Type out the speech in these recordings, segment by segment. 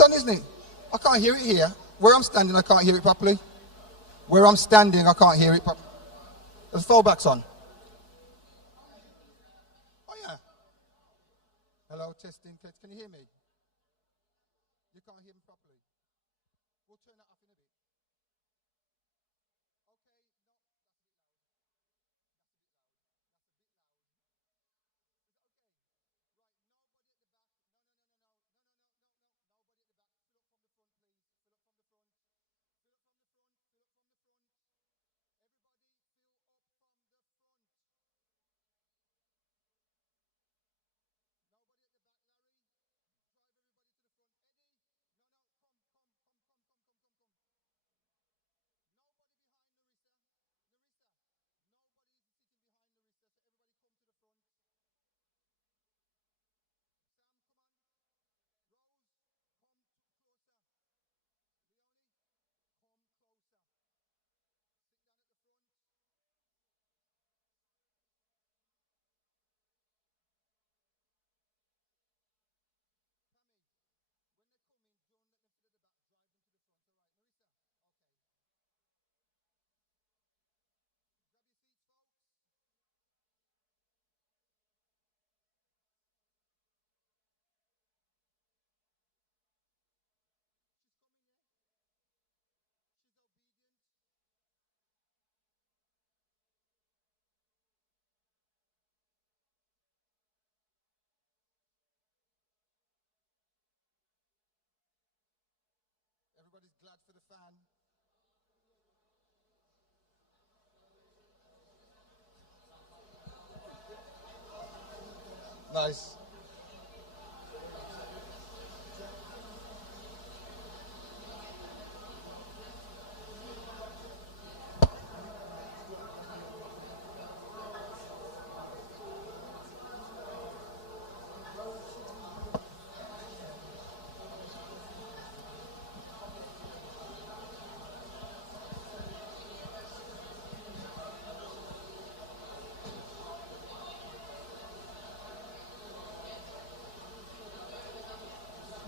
It's on, isn't it? I can't hear it here. Where I'm standing, I can't hear it properly. Where I'm standing, I can't hear it properly. The fallback's on. Oh, yeah. Hello, testing. Can you hear me? You can't hear me properly. We'll turn that off in a bit. Everybody's glad for the fan. Nice.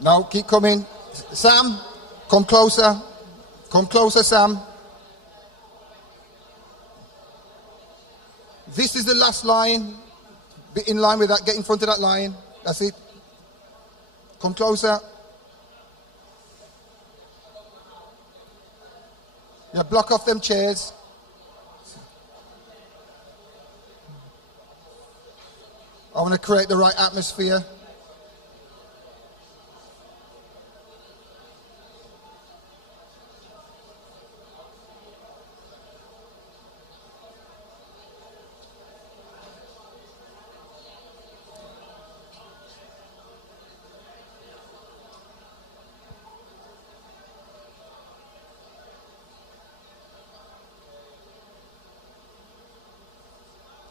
No, keep coming. Sam, come closer. Come closer, Sam. This is the last line. Be in line with that. Get in front of that line. That's it. Come closer. Yeah, block off them chairs. I want to create the right atmosphere.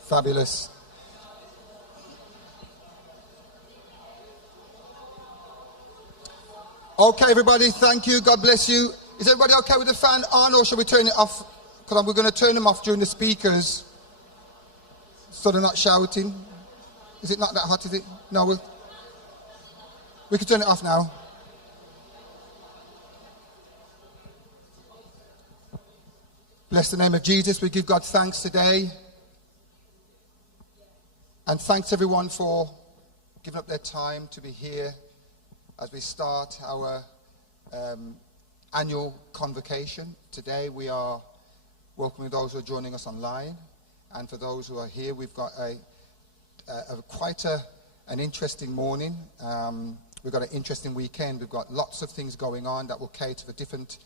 Fabulous. Okay, everybody, thank you. God bless you. Is everybody okay with the fan on, or shall we turn it off? Because we're going to turn them off during the speakers so they're not shouting. Is it not that hot, is it? No, we can turn it off now. Bless the name of Jesus. We give God thanks today. And thanks everyone for giving up their time to be here as we start our annual convocation. Today we are welcoming those who are joining us online, and for those who are here, we've got quite an interesting morning. We've got an interesting weekend. We've got lots of things going on that will cater for different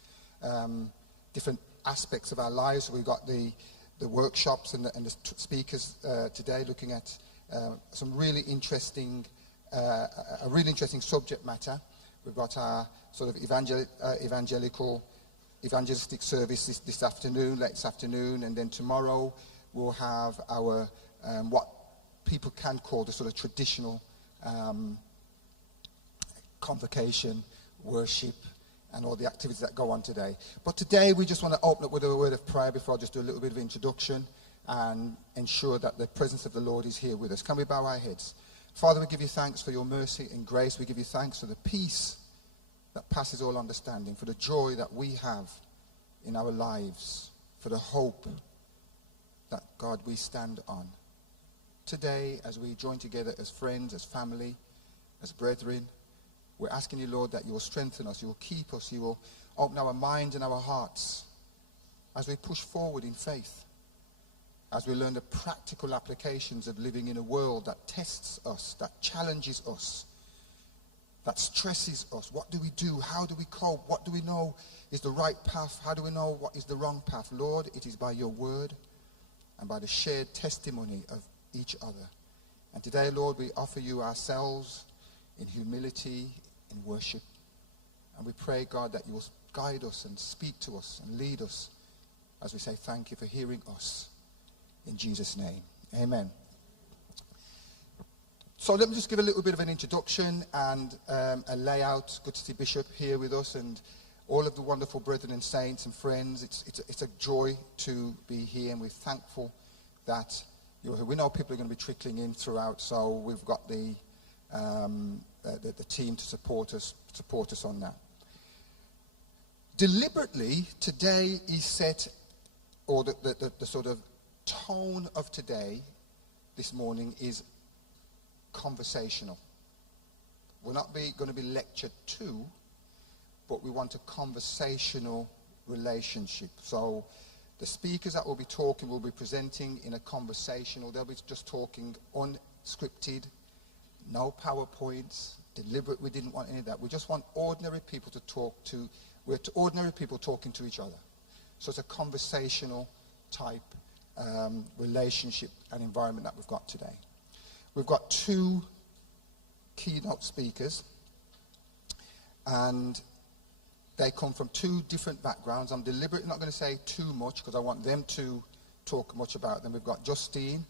aspects of our lives. We've got the workshops and the speakers today looking at some really interesting, a really interesting subject matter. We've got our sort of evangelistic service this afternoon, late this afternoon, and then tomorrow we'll have our what people can call the sort of traditional convocation, worship, and all the activities that go on today. But today we just want to open up with a word of prayer before I just do a little bit of introduction and ensure that the presence of the Lord is here with us. Can we bow our heads? Father, we give you thanks for your mercy and grace. We give you thanks for the peace that passes all understanding, for the joy that we have in our lives, for the hope that, God, we stand on. Today, as we join together as friends, as family, as brethren, we're asking you, Lord, that you will strengthen us, you will keep us, you will open our minds and our hearts as we push forward in faith, as we learn the practical applications of living in a world that tests us, that challenges us, that stresses us. What do we do? How do we cope? What do we know is the right path? How do we know what is the wrong path? Lord, it is by your word and by the shared testimony of each other. And today, Lord, we offer you ourselves in humility, in worship. And we pray, God, that you will guide us and speak to us and lead us as we say thank you for hearing us. In Jesus' name, amen. So let me just give a little bit of an introduction and a layout. Good to see Bishop here with us and all of the wonderful brethren and saints and friends. It's a joy to be here, and we're thankful that you're here. We know people are going to be trickling in throughout, so we've got the team to support us on that. Deliberately, today is set, or the sort of tone of today, this morning, is conversational. We're not going to be lecture to, but we want a conversational relationship. So the speakers that will be talking will be presenting in a conversational. They'll be just talking unscripted, no PowerPoints, deliberate. We didn't want any of that. We just want ordinary people to talk to. We're ordinary people talking to each other. So it's a conversational type relationship and environment that we've got today. We've got two keynote speakers, and they come from two different backgrounds. I'm deliberately not going to say too much because I want them to talk much about them. We've got Justine,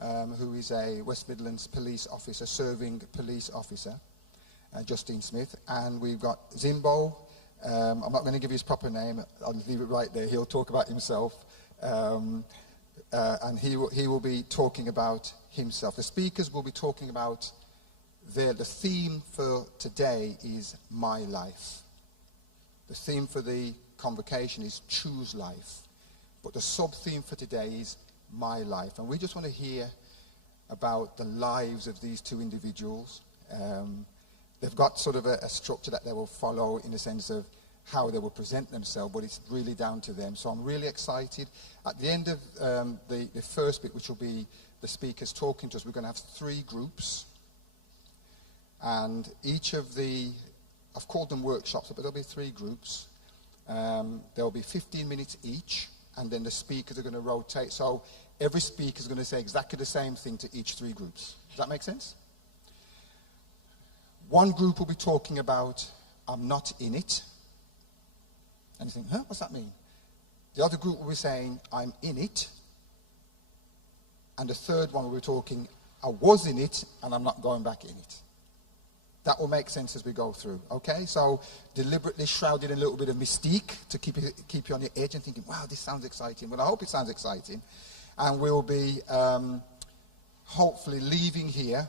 who is a West Midlands police officer, serving police officer, Justine Smith, and we've got Zimbo. I'm not going to give you his proper name. I'll leave it right there. He'll talk about himself, and he will be talking about himself. The speakers will be talking about the theme for today is my life. The theme for the convocation is choose life. But the sub-theme for today is my life. And we just want to hear about the lives of these two individuals. They've got sort of a structure that they will follow in the sense of how they will present themselves, but it's really down to them. So I'm really excited. At the end of the first bit, which will be the speakers talking to us, we're going to have three groups. And each of I've called them workshops, but there'll be three groups. There'll be 15 minutes each, and then the speakers are going to rotate. So every speaker is going to say exactly the same thing to each three groups. Does that make sense? One group will be talking about, I'm not in it. And you think, what's that mean? The other group will be saying, I'm in it. And the third one will be talking, I was in it, and I'm not going back in it. That will make sense as we go through, okay? So deliberately shrouded in a little bit of mystique to keep you on your edge and thinking, wow, this sounds exciting. Well, I hope it sounds exciting. And we'll be hopefully leaving here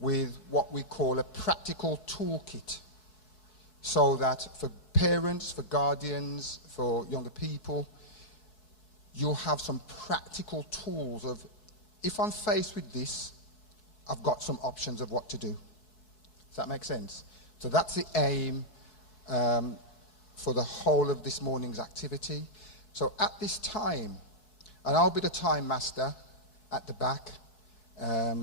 with what we call a practical toolkit, so that for parents, for guardians, for younger people, you'll have some practical tools of, if I'm faced with this, I've got some options of what to do. Does that make sense? So that's the aim for the whole of this morning's activity. So at this time, and I'll be the time master at the back,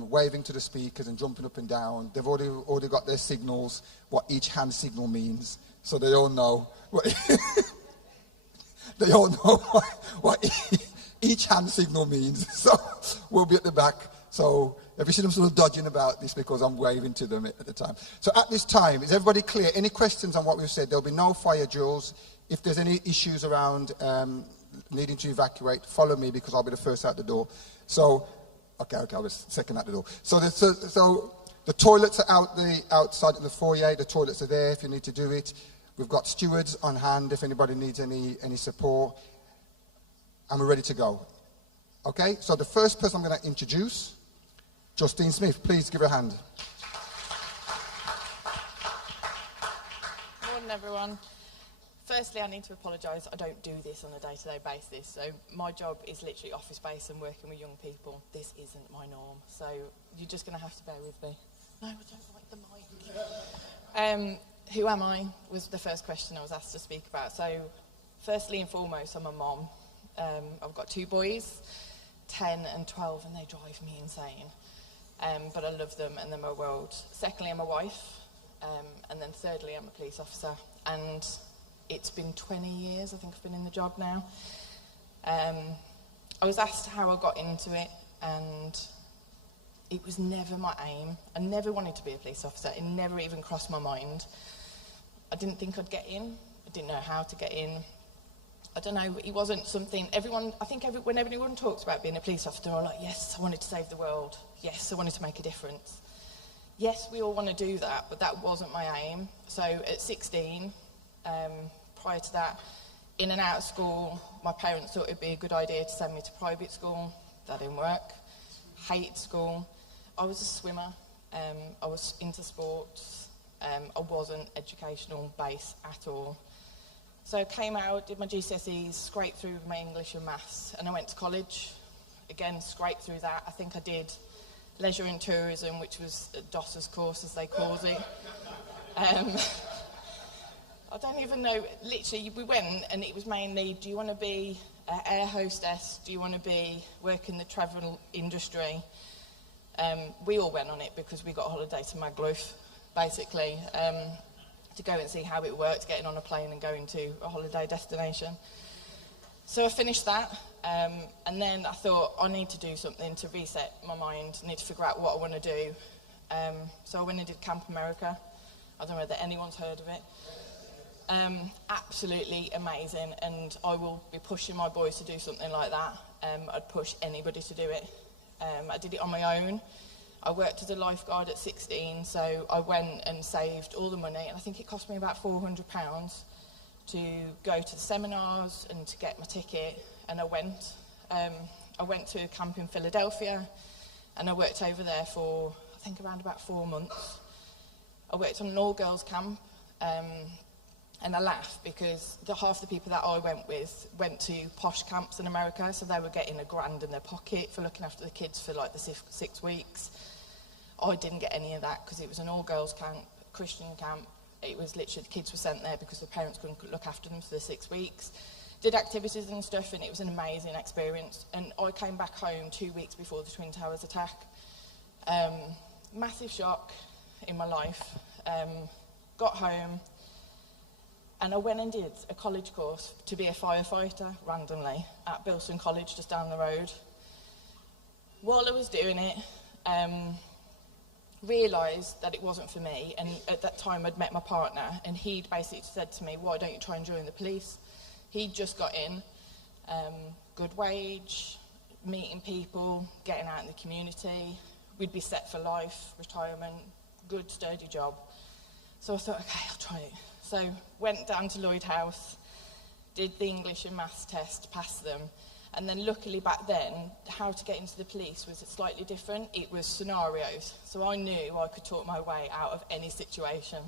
waving to the speakers and jumping up and down. They've already got their signals, what each hand signal means, so they all know what they all know what each hand signal means. So we'll be at the back. So if you see them sort of dodging about this because I'm waving to them at the time. So at this time, is everybody clear? Any questions on what we've said? There'll be no fire drills. If there's any issues around needing to evacuate, follow me because I'll be the first out the door. So, okay, I was second out the door. So the toilets are outside in the foyer. The toilets are there if you need to do it. We've got stewards on hand if anybody needs any support. And we're ready to go. Okay, so the first person I'm going to introduce, Justine Smith. Please give her a hand. Morning, everyone. Firstly, I need to apologise. I don't do this on a day-to-day basis. So my job is literally office-based and working with young people. This isn't my norm. So you're just going to have to bear with me. No, I don't like the mic. Who am I was the first question I was asked to speak about. So firstly and foremost, I'm a mom. I've got 2 boys, 10 and 12, and they drive me insane. But I love them and they're my world. Secondly, I'm a wife. And then thirdly, I'm a police officer. And it's been 20 years, I think I've been in the job now. I was asked how I got into it, and it was never my aim. I never wanted to be a police officer. It never even crossed my mind. I didn't think I'd get in. I didn't know how to get in. I don't know, it wasn't something, when everyone talks about being a police officer, they're like, yes, I wanted to save the world. Yes, I wanted to make a difference. Yes, we all want to do that, but that wasn't my aim. So at 16, prior to that, in and out of school, my parents thought it'd be a good idea to send me to private school. That didn't work. Hated school. I was a swimmer. I was into sports. I wasn't educational based at all. So I came out, did my GCSEs, scraped through my English and maths, and I went to college. Again, scraped through that. I think I did leisure and tourism, which was a DOS's course, as they call it. I don't even know, literally, we went and it was mainly, do you want to be an air hostess? Do you want to work in the travel industry? We all went on it because we got a holiday to Magaluf, basically, to go and see how it worked, getting on a plane and going to a holiday destination. So I finished that, and then I thought, I need to do something to reset my mind, I need to figure out what I want to do. So I went and did Camp America. I don't know whether anyone's heard of it. Absolutely amazing, and I will be pushing my boys to do something like that. I'd push anybody to do it. I did it on my own. I worked as a lifeguard at 16, so I went and saved all the money, and I think it cost me about £400 to go to the seminars and to get my ticket, and I went. I went to a camp in Philadelphia, and I worked over there for, I think, around about 4 months. I worked on an all-girls camp, and I laugh because half the people that I went with went to posh camps in America, so they were getting $1,000 in their pocket for looking after the kids for like the 6 weeks. I didn't get any of that because it was an all-girls camp, Christian camp. It was literally the kids were sent there because the parents couldn't look after them for the 6 weeks. Did activities and stuff, and it was an amazing experience. And I came back home 2 weeks before the Twin Towers attack. Massive shock in my life. Got home, and I went and did a college course to be a firefighter randomly at Bilston College, just down the road. While I was doing it, realised that it wasn't for me, and at that time I'd met my partner, and he'd basically said to me, why don't you try and join the police? He'd just got in, good wage, meeting people, getting out in the community, we'd be set for life, retirement, good sturdy job. So I thought, okay, I'll try it. So went down to Lloyd House, did the English and maths test, passed them, and then luckily back then, how to get into the police was slightly different. It was scenarios. So I knew I could talk my way out of any situation.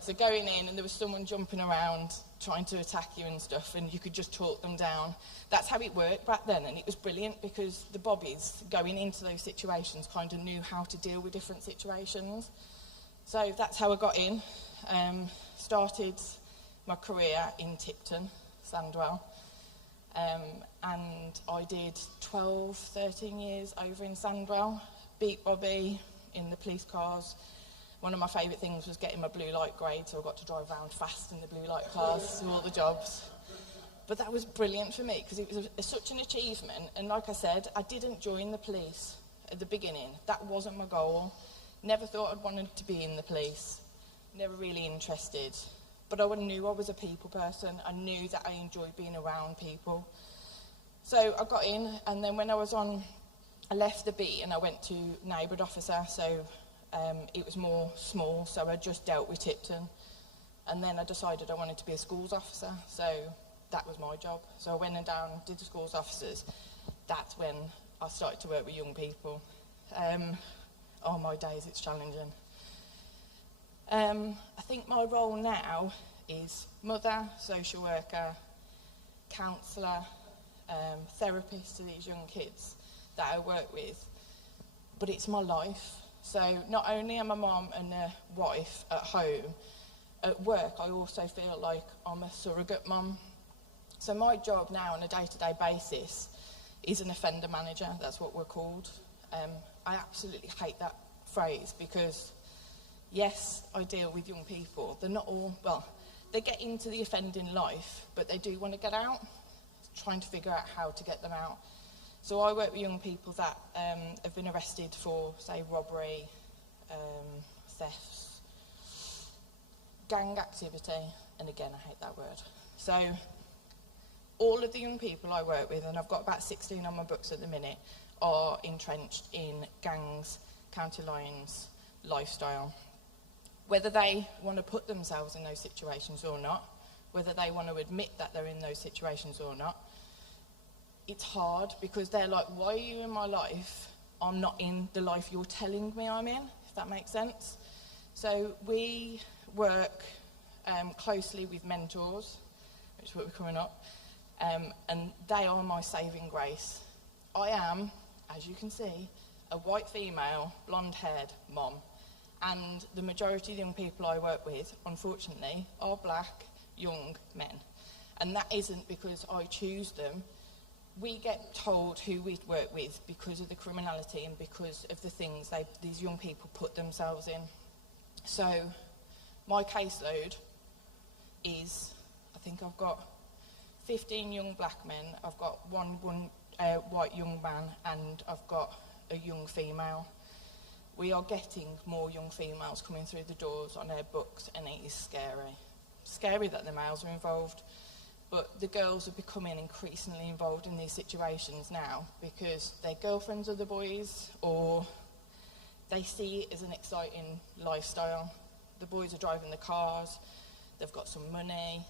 So going in, and there was someone jumping around trying to attack you and stuff, and you could just talk them down. That's how it worked back then, and it was brilliant because the bobbies going into those situations kind of knew how to deal with different situations. So that's how I got in. Started my career in Tipton, Sandwell. And I did 12, 13 years over in Sandwell, beat Bobby in the police cars. One of my favourite things was getting my blue light grade, so I got to drive around fast in the blue light cars to all the jobs. But that was brilliant for me because it was such an achievement. And like I said, I didn't join the police at the beginning. That wasn't my goal. Never thought I'd wanted to be in the police. Never really interested. But I knew I was a people person. I knew that I enjoyed being around people. So I got in, and then when I left the beat and I went to neighbourhood officer, so it was more small, so I just dealt with Tipton. And then I decided I wanted to be a schools officer, so that was my job. So I went and down, did the schools officers. That's when I started to work with young people. Oh my days, it's challenging. I think my role now is mother, social worker, counsellor, therapist to these young kids that I work with, but it's my life. So not only am I a mum and a wife at home, at work I also feel like I'm a surrogate mum. So my job now on a day-to-day basis is an offender manager, that's what we're called. I absolutely hate that phrase because, yes, I deal with young people. They're not all, well, they get into the offending life, but they do want to get out, trying to figure out how to get them out. So I work with young people that have been arrested for, say, robbery, thefts, gang activity, and again, I hate that word. So all of the young people I work with, and I've got about 16 on my books at the minute, are entrenched in gangs, county lines, lifestyle. Whether they want to put themselves in those situations or not, whether they want to admit that they're in those situations or not, it's hard because they're like, why are you in my life? I'm not in the life you're telling me I'm in, if that makes sense. So we work closely with mentors, which is what we're coming up, and they are my saving grace. I am, as you can see, a white female, blonde-haired mom, and the majority of the young people I work with, unfortunately, are black, young men. And that isn't because I choose them. We get told who we work with because of the criminality and because of the things these young people put themselves in. So my caseload is, I think I've got 15 young black men, I've got one white young man, and I've got a young female. We are getting more young females coming through the doors on our books, and it is scary. Scary that the males are involved, but the girls are becoming increasingly involved in these situations now because they're girlfriends of the boys, or they see it as an exciting lifestyle. The boys are driving the cars, they've got some money.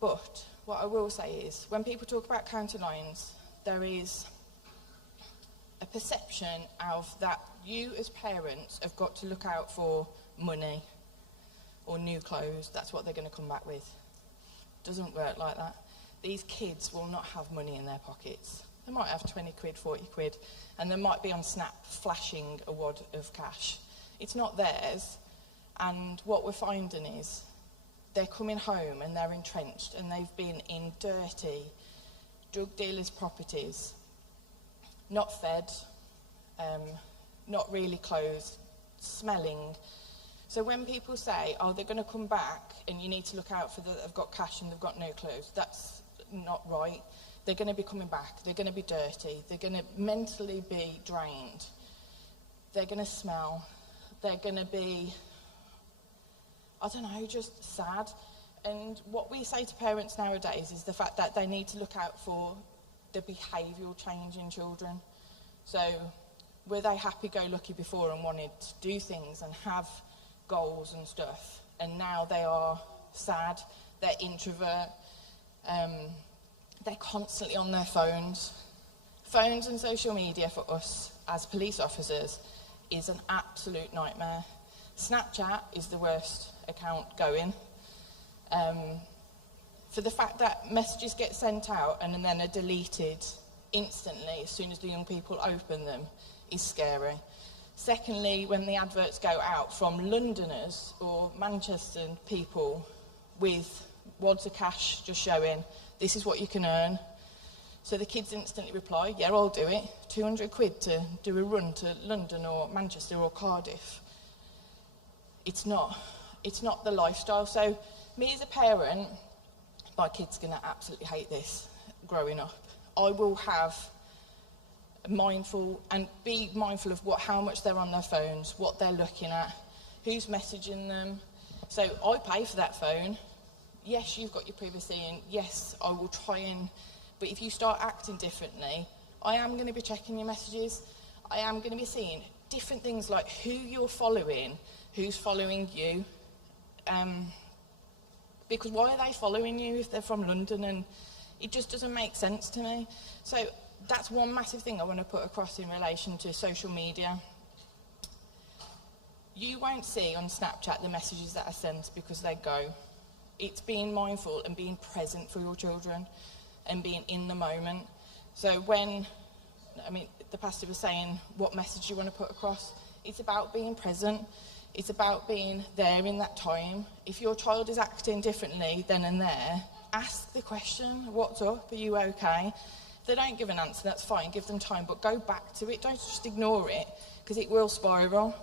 But what I will say is, when people talk about county lines, there is a perception of that you as parents have got to look out for money or new clothes. That's what they're going to come back with. Doesn't work like that. These kids will not have money in their pockets. They might have 20 quid, 40 quid, and they might be on Snap flashing a wad of cash. It's not theirs, and what we're finding is they're coming home and they're entrenched and they've been in dirty drug dealers' properties, not fed, not really clothed, smelling. So when people say, oh, they're going to come back and you need to look out for that they've got cash and they've got no clothes, that's not right. They're going to be coming back, they're going to be dirty, they're going to mentally be drained, they're going to smell, they're going to be, I don't know, just sad. And what we say to parents nowadays is the fact that they need to look out for the behavioural change in children. So were they happy-go-lucky before and wanted to do things and have goals and stuff, and now they are sad, they're introvert, they're constantly on their phones. Phones and social media for us as police officers is an absolute nightmare. Snapchat is the worst account going. For the fact that messages get sent out and then are deleted instantly as soon as the young people open them is scary. Secondly, when the adverts go out from Londoners or Manchester people with wads of cash just showing, this is what you can earn. So the kids instantly reply, yeah, I'll do it. 200 quid to do a run to London or Manchester or Cardiff. It's not the lifestyle. So me as a parent, my kid's going to absolutely hate this growing up. I will have be mindful of how much they're on their phones, what they're looking at, who's messaging them. So I pay for that phone. Yes, you've got your privacy, and yes, I will try and, but if you start acting differently, I am going to be checking your messages. I am going to be seeing different things like who you're following, who's following you. Because why are they following you if they're from London? And it just doesn't make sense to me. So that's one massive thing I want to put across in relation to social media. You won't see on Snapchat the messages that are sent because they go. It's being mindful and being present for your children and being in the moment. So the pastor was saying, what message do you want to put across? It's about being present. It's about being there in that time. If your child is acting differently then and there, ask the question, what's up? Are you okay? If they don't give an answer, that's fine. Give them time, but go back to it. Don't just ignore it, because it will spiral.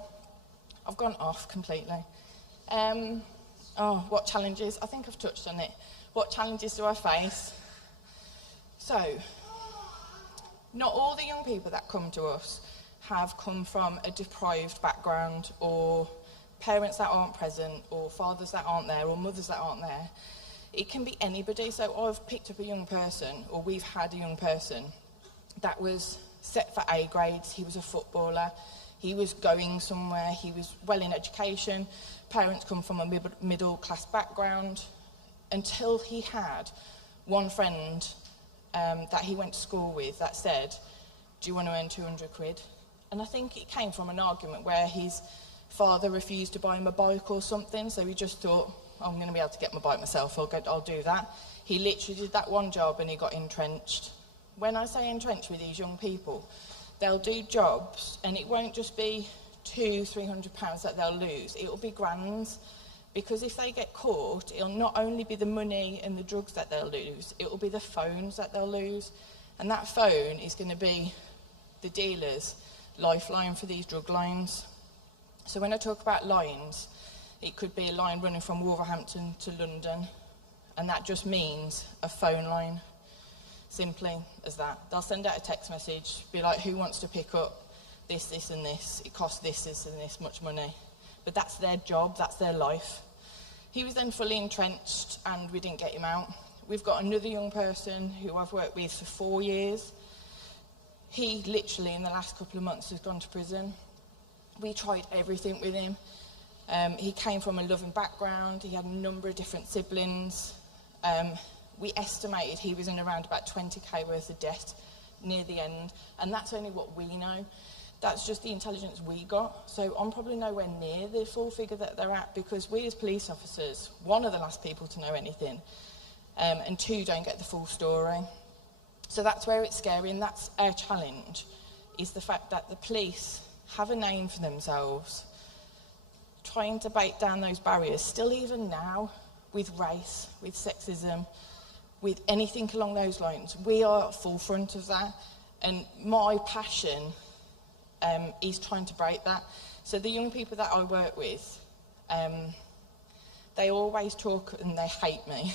I've gone off completely. What challenges? I think I've touched on it. What challenges do I face? So, not all the young people that come to us have come from a deprived background, or parents that aren't present, or fathers that aren't there, or mothers that aren't there. It can be anybody. So I've picked up a young person, or we've had a young person that was set for A grades. He was a footballer. He was going somewhere. He was well in education. Parents come from a middle class background, until he had one friend that he went to school with that said, do you want to earn 200 quid? And I think it came from an argument where his father refused to buy him a bike or something, so he just thought, I'm going to be able to get my bike myself, I'll do that. He literally did that one job and he got entrenched. When I say entrenched with these young people, they'll do jobs and it won't just be £200-300 that they'll lose, it'll be grands. Because if they get caught, it'll not only be the money and the drugs that they'll lose, it'll be the phones that they'll lose. And that phone is going to be the dealer's lifeline for these drug lines. So when I talk about lines, it could be a line running from Wolverhampton to London, and that just means a phone line, simply as that. They'll send out a text message, be like, who wants to pick up this, this and this? It costs this, this and this much money. But that's their job, that's their life. He was then fully entrenched and we didn't get him out. We've got another young person who I've worked with for 4 years. He literally in the last couple of months has gone to prison. We tried everything with him. He came from a loving background. He had a number of different siblings. We estimated he was in around about 20k worth of debt near the end, and that's only what we know. That's just the intelligence we got. So I'm probably nowhere near the full figure that they're at, because we as police officers, one, are the last people to know anything, and two, don't get the full story. So that's where it's scary, and that's our challenge, is the fact that the police have a name for themselves, trying to break down those barriers, still even now, with race, with sexism, with anything along those lines. We are at forefront of that, and my passion is trying to break that. So the young people that I work with, they always talk and they hate me.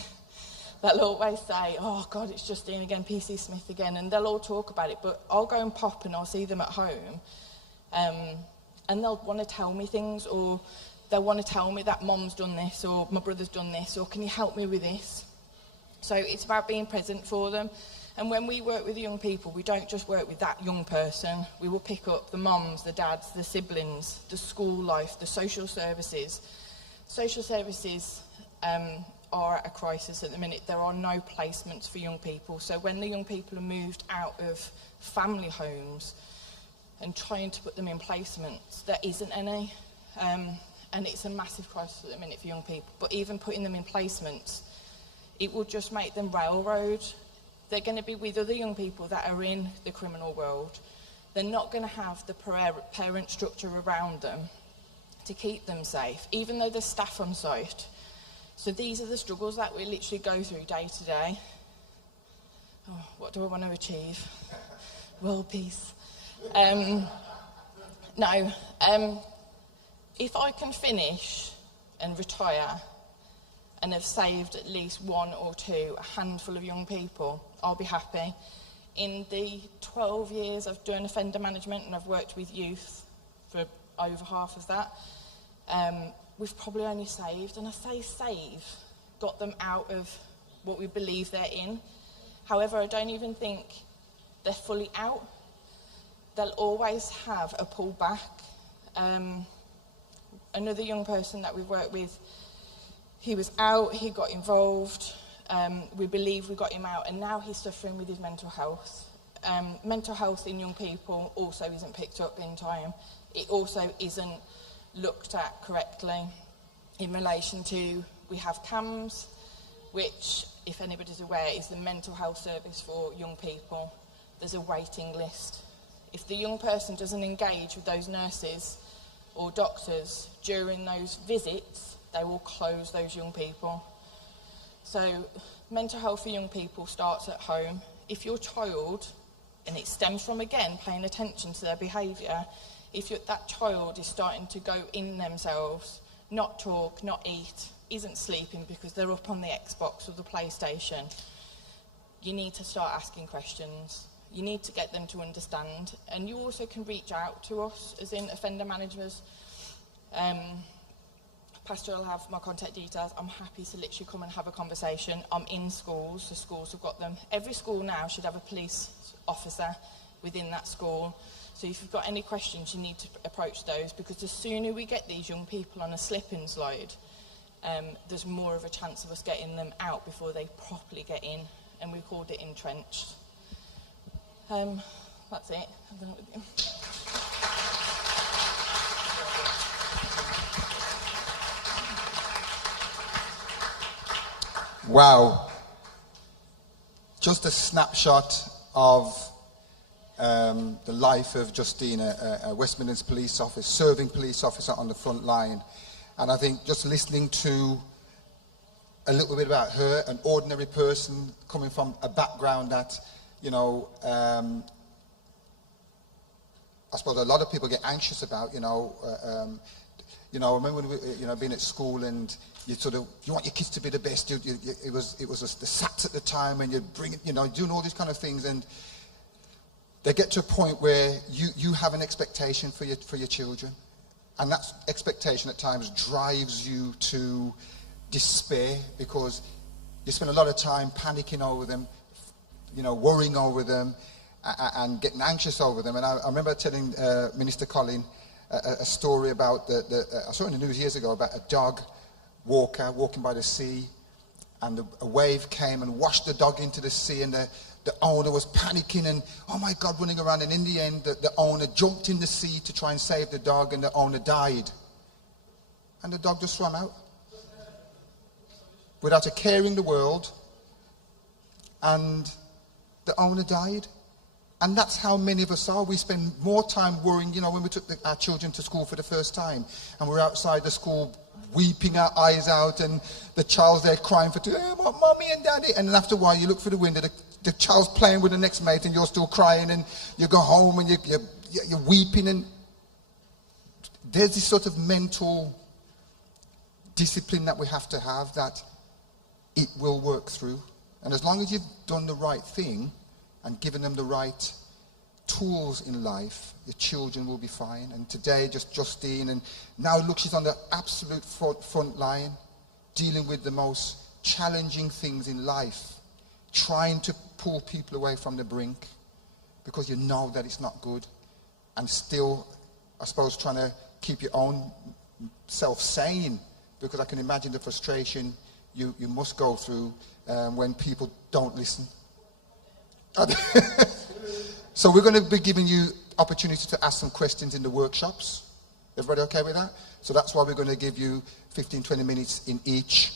They'll always say, oh God, it's Justine again, PC Smith again, and they'll all talk about it, but I'll go and pop and I'll see them at home, and they'll want to tell me things, or they'll want to tell me that Mom's done this, or my brother's done this, or can you help me with this? So it's about being present for them. And when we work with young people, we don't just work with that young person. We will pick up the moms, the dads, the siblings, the school life, the social services. Social services are at a crisis at the minute. There are no placements for young people. So when the young people are moved out of family homes and trying to put them in placements, there isn't any. And it's a massive crisis at the minute for young people. But even putting them in placements, it will just make them railroad. They're going to be with other young people that are in the criminal world. They're not going to have the parent structure around them to keep them safe, even though there's staff on site. So these are the struggles that we literally go through day to day. Oh, what do I want to achieve? World peace. If I can finish and retire and have saved at least one or two, a handful of young people, I'll be happy. In the 12 years I've done offender management and I've worked with youth for over half of that, we've probably only saved, and I say save, got them out of what we believe they're in. However, I don't even think they're fully out. They'll always have a pull back. Another young person that we've worked with, he was out, he got involved, we believe we got him out, and now he's suffering with his mental health. Mental health in young people also isn't picked up in time. It also isn't looked at correctly in relation to, we have CAMS, which, if anybody's aware, is the mental health service for young people. There's a waiting list. If the young person doesn't engage with those nurses or doctors during those visits, they will close those young people. So mental health for young people starts at home. If your child, and it stems from, again, paying attention to their behaviour, if that child is starting to go in themselves, not talk, not eat, isn't sleeping because they're up on the Xbox or the PlayStation, you need to start asking questions. You need to get them to understand. And you also can reach out to us, as in offender managers. Pastor will have my contact details. I'm happy to literally come and have a conversation. I'm in schools, the schools have got them. Every school now should have a police officer within that school. So if you've got any questions, you need to approach those, because the sooner we get these young people on a slip and slide, there's more of a chance of us getting them out before they properly get in, and we called it entrenched. That's it. I'm done with you. Wow. Just a snapshot of the life of Justine, a West Midlands police officer, serving police officer on the front line. And I think just listening to a little bit about her, an ordinary person coming from a background that, you know, I suppose a lot of people get anxious about, I remember when we, being at school, and you want your kids to be the best. It was the SATs at the time, and you'd bring it, doing all these kind of things, and they get to a point where you have an expectation for your children, and that expectation at times drives you to despair, because you spend a lot of time panicking over them, worrying over them, and getting anxious over them. And I remember telling Minister Colin a story about I saw it in the news years ago about a dog walker walking by the sea, and a wave came and washed the dog into the sea, and the owner was panicking and, oh my God, running around. And in the end, the owner jumped in the sea to try and save the dog, and the owner died. And the dog just swam out without a care in the world, and the owner died. And that's how many of us are. We spend more time worrying, when we took our children to school for the first time, and we're outside the school weeping our eyes out, and the child's there crying for mommy and daddy. And then after a while, you look through the window, the child's playing with the next mate, and you're still crying, and you go home and you're weeping. And there's this sort of mental discipline that we have to have, that it will work through. And as long as you've done the right thing and given them the right tools in life, your children will be fine. And today, just Justine, and now look, she's on the absolute front line, dealing with the most challenging things in life, trying to pull people away from the brink, because you know that it's not good, and still, I suppose, trying to keep your own self sane, because I can imagine the frustration you must go through when people don't listen. So we're going to be giving you opportunity to ask some questions in the workshops. Everybody okay with that? So that's why we're going to give you 15-20 minutes in each,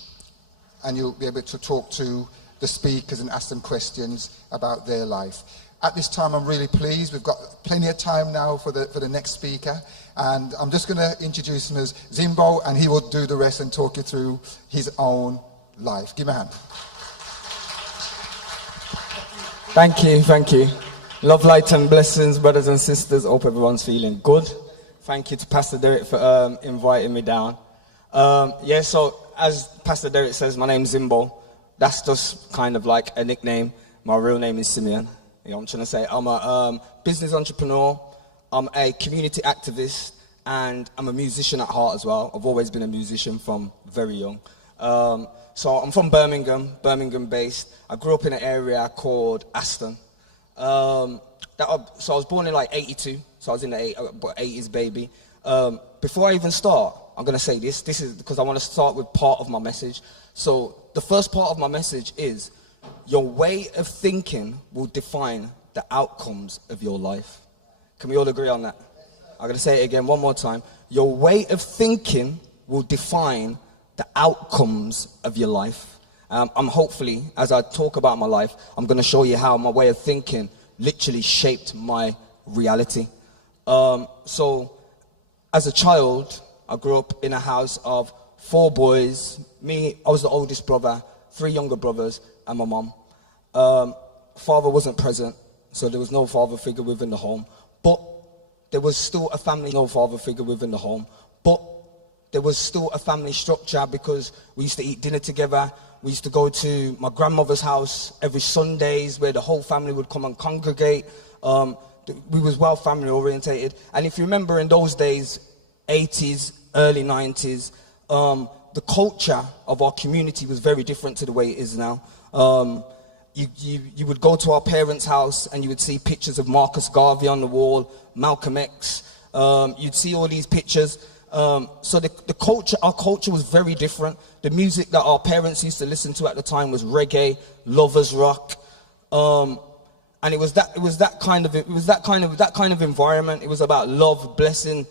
and you'll be able to talk to the speakers and ask them questions about their life. At this time, I'm really pleased. We've got plenty of time now for the next speaker, and I'm just going to introduce him as Zimbo, and he will do the rest and talk you through his own life. Give him a hand. Thank you. Love, light and blessings, brothers and sisters. Hope everyone's feeling good. Thank you to Pastor Derek for inviting me down. So as Pastor Derek says, my name's Zimbo. That's just kind of like a nickname. My real name is Simeon. I'm trying to say I'm a business entrepreneur, I'm a community activist, and I'm a musician at heart as well. I've always been a musician from very young. So I'm from Birmingham based. I grew up in an area called Aston. So I was born in like 82, so I was in the 80s baby. Before I even start, I'm going to say this is because I want to start with part of my message. So the first part of my message is, your way of thinking will define the outcomes of your life. Can we all agree on that? I'm going to say it again one more time. Your way of thinking will define the outcomes of your life. I'm hopefully, as I talk about my life, I'm going to show you how my way of thinking literally shaped my reality. So, as a child, I grew up in a house of 4 boys. I was the oldest brother, 3 younger brothers, and my mum. Father wasn't present, so there was no father figure within the home. But there was still a family, no father figure within the home. But there was still a family structure because we used to eat dinner together. We used to go to my grandmother's house every Sundays where the whole family would come and congregate. We was well family orientated. And if you remember in those days, 80s, early 90s, the culture of our community was very different to the way it is now. You would go to our parents' house and you would see pictures of Marcus Garvey on the wall, Malcolm X. You'd see all these pictures. So the culture, our culture was very different. The music that our parents used to listen to at the time was reggae, lovers rock, and it was that kind of environment. It was about love, blessing,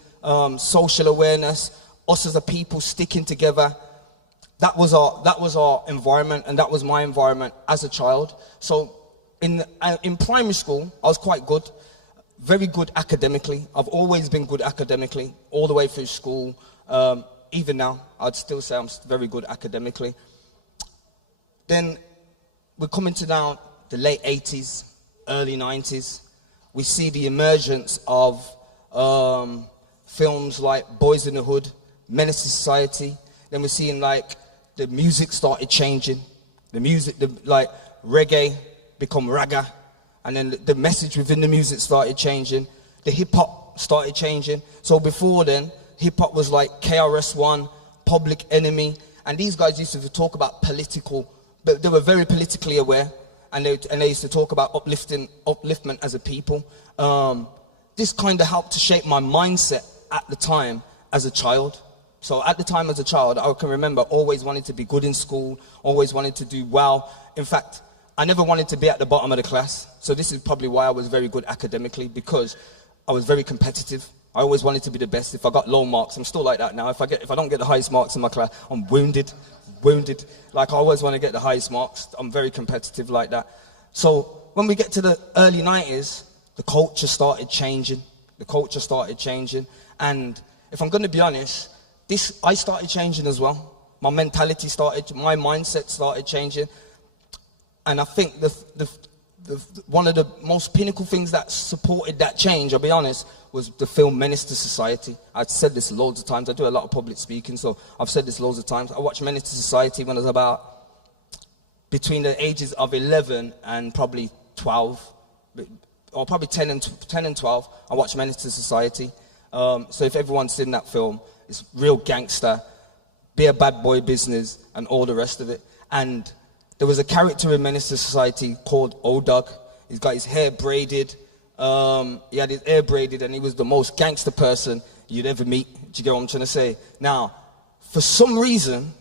social awareness, us as a people sticking together. That was our environment, and that was my environment as a child. So in primary school, I was quite good. Very good academically. I've always been good academically, all the way through school. Even now, I'd still say I'm very good academically. Then we're coming to now the late 80s, early 90s. We see the emergence of films like Boys in the Hood, Menace to Society. Then we're seeing like the music started changing. Like reggae become ragga. And then the message within the music started changing. The hip-hop started changing. So before then, hip-hop was like KRS-One, Public Enemy. And these guys used to talk about political, but they were very politically aware. And they used to talk about upliftment as a people. This kind of helped to shape my mindset at the time as a child. So at the time as a child, I can remember always wanting to be good in school, always wanted to do well. In fact, I never wanted to be at the bottom of the class. So this is probably why I was very good academically, because I was very competitive. I always wanted to be the best. If I got low marks, I'm still like that now. If I don't get the highest marks in my class, I'm wounded. Like I always want to get the highest marks. I'm very competitive like that. So when we get to the early 90s, the culture started changing. And if I'm going to be honest, I started changing as well. My mentality started, my mindset started changing. And I think one of the most pinnacle things that supported that change, I'll be honest, was the film Menace to Society. I've said this loads of times. I do a lot of public speaking, so I've said this loads of times. I watched Menace to Society when I was about between the ages of 11 and probably 12, or probably 10 and 12. I watched Menace to Society. So if everyone's seen that film, it's real gangster, be a bad boy business, and all the rest of it. And there was a character in Menace to Society called O-Dog. He's got his hair braided. He had his hair braided, and he was the most gangster person you'd ever meet. Do you get what I'm trying to say? Now, for some reason,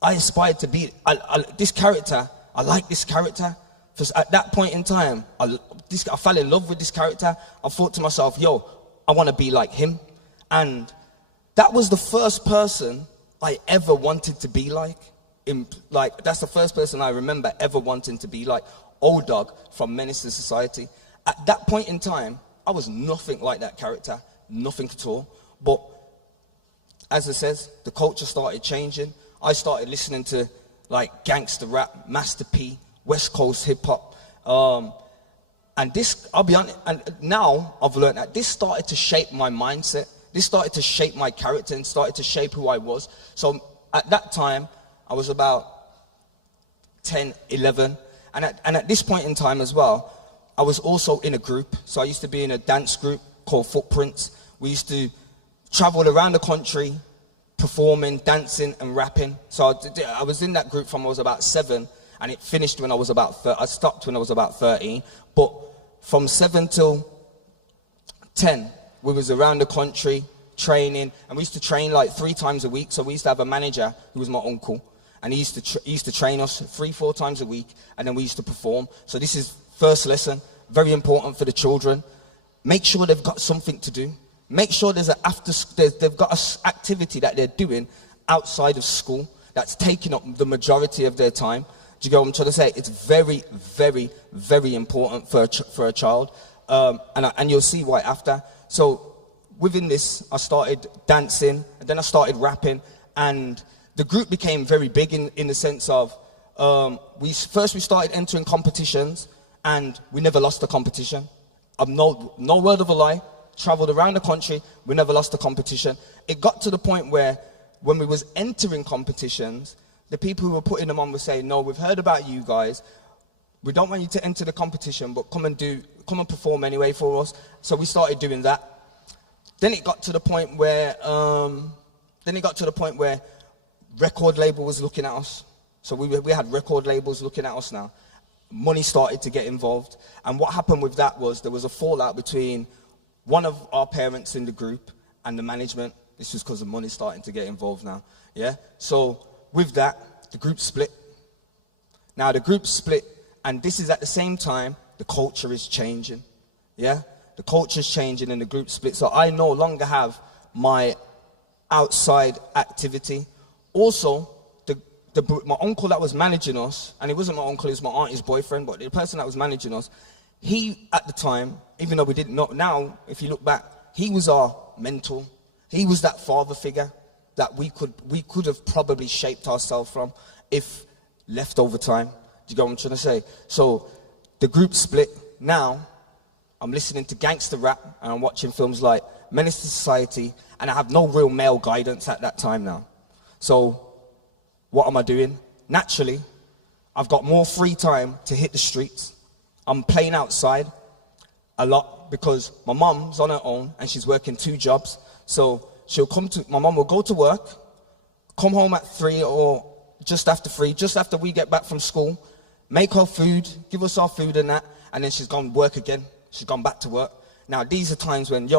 I aspired to be this character. I like this character. At that point in time, I fell in love with this character. I thought to myself, yo, I want to be like him. And that was the first person I ever wanted to be like. That's the first person I remember ever wanting to be like. O-Dog from Menace to Society. At that point in time, I was nothing like that character, nothing at all. But as it says, the culture started changing. I started listening to like gangster rap, Master P, West Coast hip hop, and this, I'll be honest, and now I've learned that this started to shape my mindset. This started to shape my character and started to shape who I was. So at that time, I was about 10, 11. And at this point in time as well, I was also in a group. So I used to be in a dance group called Footprints. We used to travel around the country, performing, dancing, and rapping. So I was in that group from I was about 7, and it finished when I was about 13. I stopped when I was about 13. But from 7 till 10, we was around the country training, and we used to train like 3 times a week. So we used to have a manager who was my uncle. And he used to train us 3-4 times a week, and then we used to perform. So this is first lesson, very important for the children. Make sure they've got something to do. Make sure they've got an activity that they're doing outside of school. that's taking up the majority of their time. Do you get what I'm trying to say? It's very, very, very important for a child. And you'll see why after. So within this, I started dancing, and then I started rapping, and the group became very big in the sense of, we started entering competitions, and we never lost the competition. No word of a lie, traveled around the country, we never lost the competition. It got to the point where when we was entering competitions, the people who were putting them on would say, no, we've heard about you guys, we don't want you to enter the competition, but come and perform anyway for us. So we started doing that. Then it got to the point where record label was looking at us. So we had record labels looking at us now. Money started to get involved. And what happened with that was there was a fallout between one of our parents in the group and the management. This was because the money starting to get involved now. Yeah. So with that, the group split. Now the group split, and this is at the same time the culture is changing. Yeah. The culture is changing and the group split. So I no longer have my outside activity. Also, my uncle that was managing us, and it wasn't my uncle, it was my auntie's boyfriend, but the person that was managing us, he, at the time, even though we didn't know, now, if you look back, he was our mentor. He was that father figure that we could have probably shaped ourselves from if left over time. Do you get what I'm trying to say? So, the group split. Now, I'm listening to gangster rap, and I'm watching films like Menace to Society, and I have no real male guidance at that time now. So, what am I doing? Naturally, I've got more free time to hit the streets. I'm playing outside a lot because my mum's on her own and she's working 2 jobs. So my mum will go to work, come home at 3 or just after 3, just after we get back from school, make her food, give us our food and that, and then she's gone work again. She's gone back to work. Now, these are times when,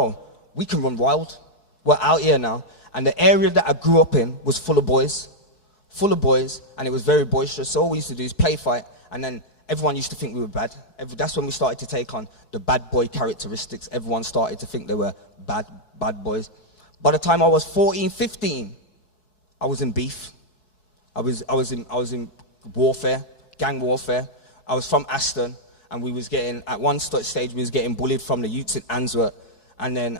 we can run wild. We're out here now. And the area that I grew up in was full of boys, and it was very boisterous. So all we used to do is play fight, and then everyone used to think we were bad. That's when we started to take on the bad boy characteristics. Everyone started to think they were bad boys. By the time I was 14, 15, I was in beef. I was in warfare, gang warfare. I was from Aston, and we was getting, at one stage, we was getting bullied from the youths in Answorth, and then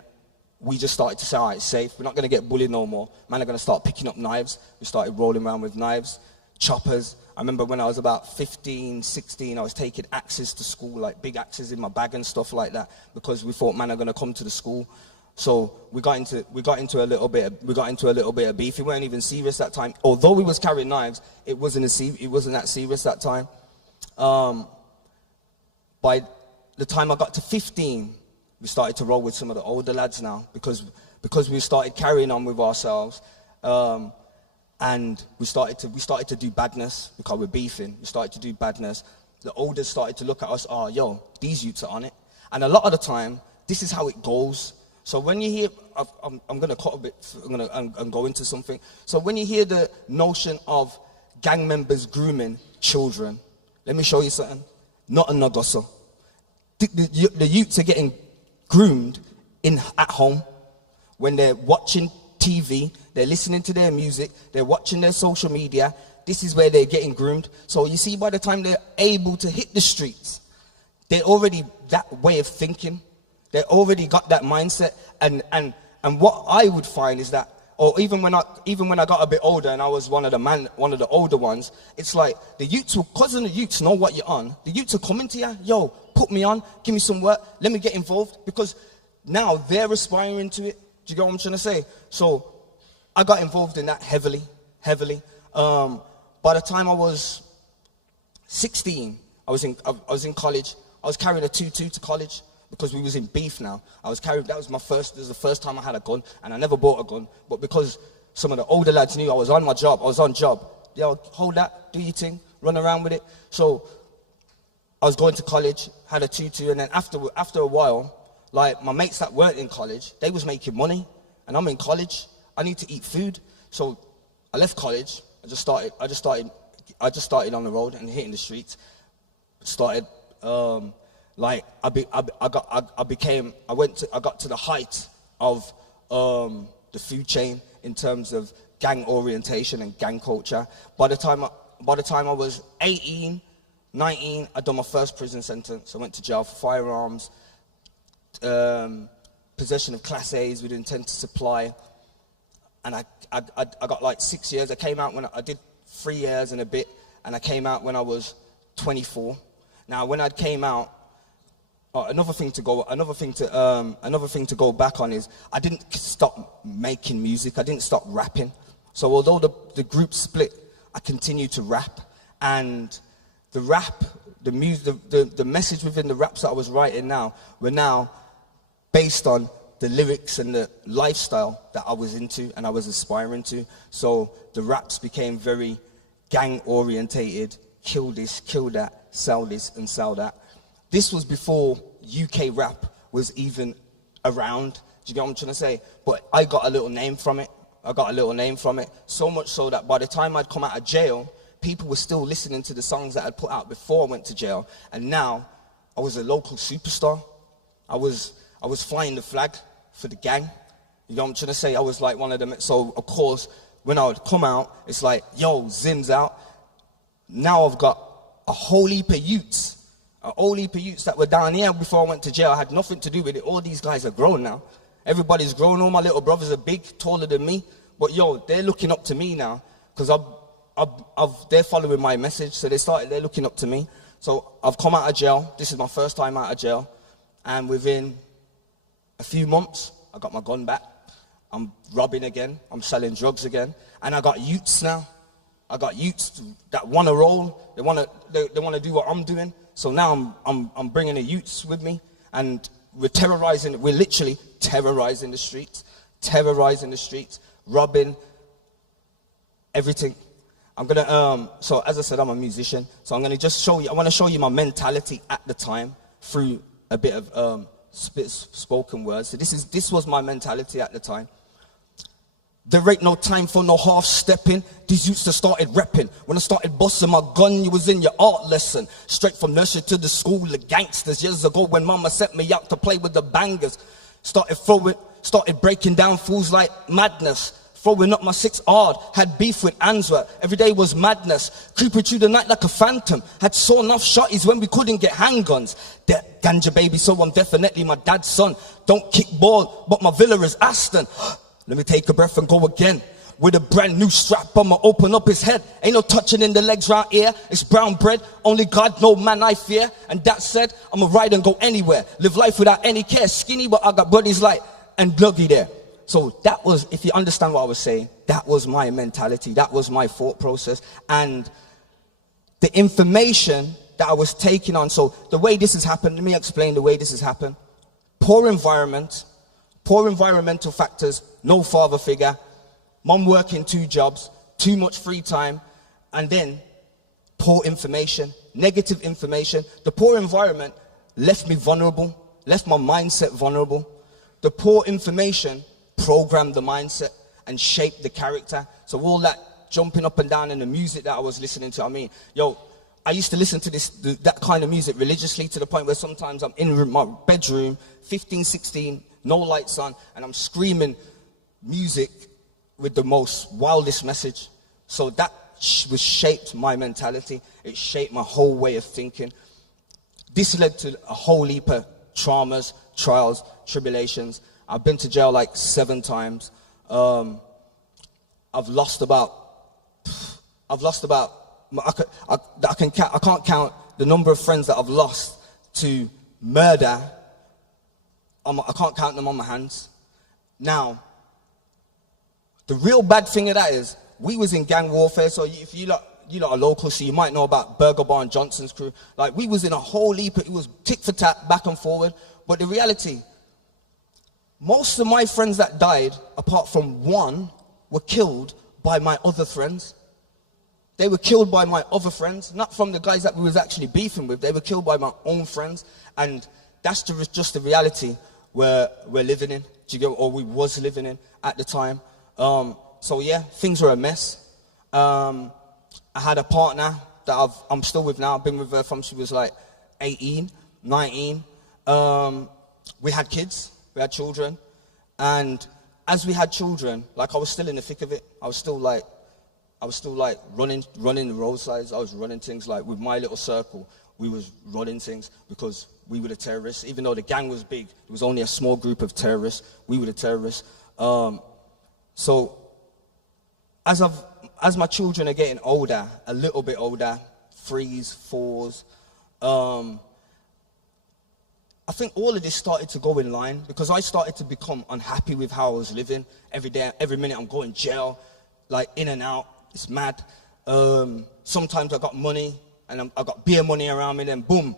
we just started to say, all right, it's safe. We're not going to get bullied no more. Man are going to start picking up knives. We started rolling around with knives, choppers. I remember when I was about 15, 16, I was taking axes to school, like big axes in my bag and stuff like that, because we thought man are going to come to the school. So we got into a little bit of beef. It weren't even serious that time. Although we was carrying knives, it wasn't that serious that time. By the time I got to 15, we started to roll with some of the older lads now because we started carrying on with ourselves, and we started to do badness because we're beefing. We started to do badness. The elders started to look at us. These youths are on it. And a lot of the time, this is how it goes. So when you hear, I'm going to cut a bit. I'm go into something. So when you hear the notion of gang members grooming children, let me show you something. Not a nogoso. The youths are getting groomed at home when they're watching TV, they're listening to their music, they're watching their social media. This is where they're getting groomed. So you see, by the time they're able to hit the streets, they're already that way of thinking. They already got that mindset. And what I would find is that, or even when I got a bit older and I was one of the older ones, it's like the youths because the youths know what you're on. The youths are coming to you, put me on, give me some work, let me get involved, because now they're aspiring to it. Do you get what I'm trying to say? So I got involved in that heavily. By the time I was 16, I was in college. I was carrying a 2-2 to college because we was in beef now. This was the first time I had a gun, and I never bought a gun, but because some of the older lads knew I was on job. Hold that, do your thing, run around with it. So I was going to college, had a 2-2, and then after a while, like my mates that weren't in college, they was making money, and I'm in college. I need to eat food, so I left college. I just started on the road and hitting the streets. I got to the height of the food chain in terms of gang orientation and gang culture. By the time I was 18, 19, I'd done my first prison sentence. I went to jail for firearms, possession of Class A's with intent to supply, and I got like 6 years. I came out when I did 3 years and a bit, and I came out when I was 24. Now, when I came out, another thing to go back on is I didn't stop making music. I didn't stop rapping. So although the group split, I continued to rap, and the rap, the music, the message within the raps that I was writing were now based on the lyrics and the lifestyle that I was into and I was aspiring to. So the raps became very gang orientated, kill this, kill that, sell this and sell that. This was before UK rap was even around. Do you get what I'm trying to say? But I got a little name from it. So much so that by the time I'd come out of jail, people were still listening to the songs that I'd put out before I went to jail. And now I was a local superstar. I was flying the flag for the gang. You know what I'm trying to say? I was like one of them. So of course, when I would come out, it's like, yo, Zim's out. Now I've got a whole heap of youths that were down here before I went to jail. I had nothing to do with it. All these guys are grown now. Everybody's grown. All my little brothers are big, taller than me. But yo, they're looking up to me now because they're following my message. So they're looking up to me. So I've come out of jail. This is my first time out of jail. And within a few months, I got my gun back. I'm robbing again. I'm selling drugs again. And I got youths now. I got youths that want to roll. They want to do what I'm doing. So now I'm bringing the youths with me, and we're literally terrorizing the streets, robbing everything. I'm gonna so as I said, I'm a musician. So I'm gonna just show you. I want to show you my mentality at the time through a bit of spoken words. So this was my mentality at the time. There ain't no time for no half-stepping. These youths that started repping. When I started busting my gun, you was in your art lesson. Straight from nursery to the school of gangsters. Years ago when mama set me out to play with the bangers. Started breaking down fools like madness. Throwing up my 6 hard. Had beef with Answer. Every day was madness. Creeping through the night like a phantom. Had saw enough shotties when we couldn't get handguns. That ganja baby, so I'm definitely my dad's son. Don't kick ball, but my villa is Aston. Let me take a breath and go again. With a brand new strap, I'ma open up his head. Ain't no touching in the legs round here. It's brown bread. Only God, no man I fear. And that said, I'ma ride and go anywhere. Live life without any care. Skinny, but I got buddies like and Gluggy there. So that was, if you understand what I was saying, that was my mentality. That was my thought process. And the information that I was taking on. So the way this has happened, let me explain the way this has happened. Poor environment. Poor environmental factors, no father figure, mum working 2 jobs, too much free time, and then poor information, negative information. The poor environment left me vulnerable, left my mindset vulnerable. The poor information programmed the mindset and shaped the character. So all that jumping up and down in the music that I was listening to, I used to listen to that kind of music religiously to the point where sometimes I'm in my bedroom, 15, 16, no lights on, and I'm screaming music with the most wildest message. So that shaped my mentality. It shaped my whole way of thinking. This led to a whole heap of traumas, trials, tribulations. I've been to jail like 7 times. I can't count the number of friends that I've lost to murder. I can't count them on my hands. Now, the real bad thing of that is, we was in gang warfare, so if you lot are local, so you might know about Burger Bar and Johnson's crew. Like, we was in a whole heap, it was tit for tat, back and forward. But the reality, most of my friends that died, apart from one, were killed by my other friends. They were killed by my other friends, not from the guys that we was actually beefing with. They were killed by my own friends, and that's just the reality we're living in, or we was living in at the time. So yeah, things were a mess. I had a partner that I'm still with now. I've been with her from she was like 18, 19. We had kids, we had children, and as we had children, like I was still in the thick of it. I was still like running the roadsides. I was running things like with my little circle. We was running things because we were the terrorists. Even though the gang was big, there was only a small group of terrorists. We were the terrorists. So as my children are getting older, a little bit older, 3s, 4s, I think all of this started to go in line because I started to become unhappy with how I was living. Every day, every minute I'm going to jail, like in and out. It's mad. Sometimes I got money and I got beer money around me, then boom,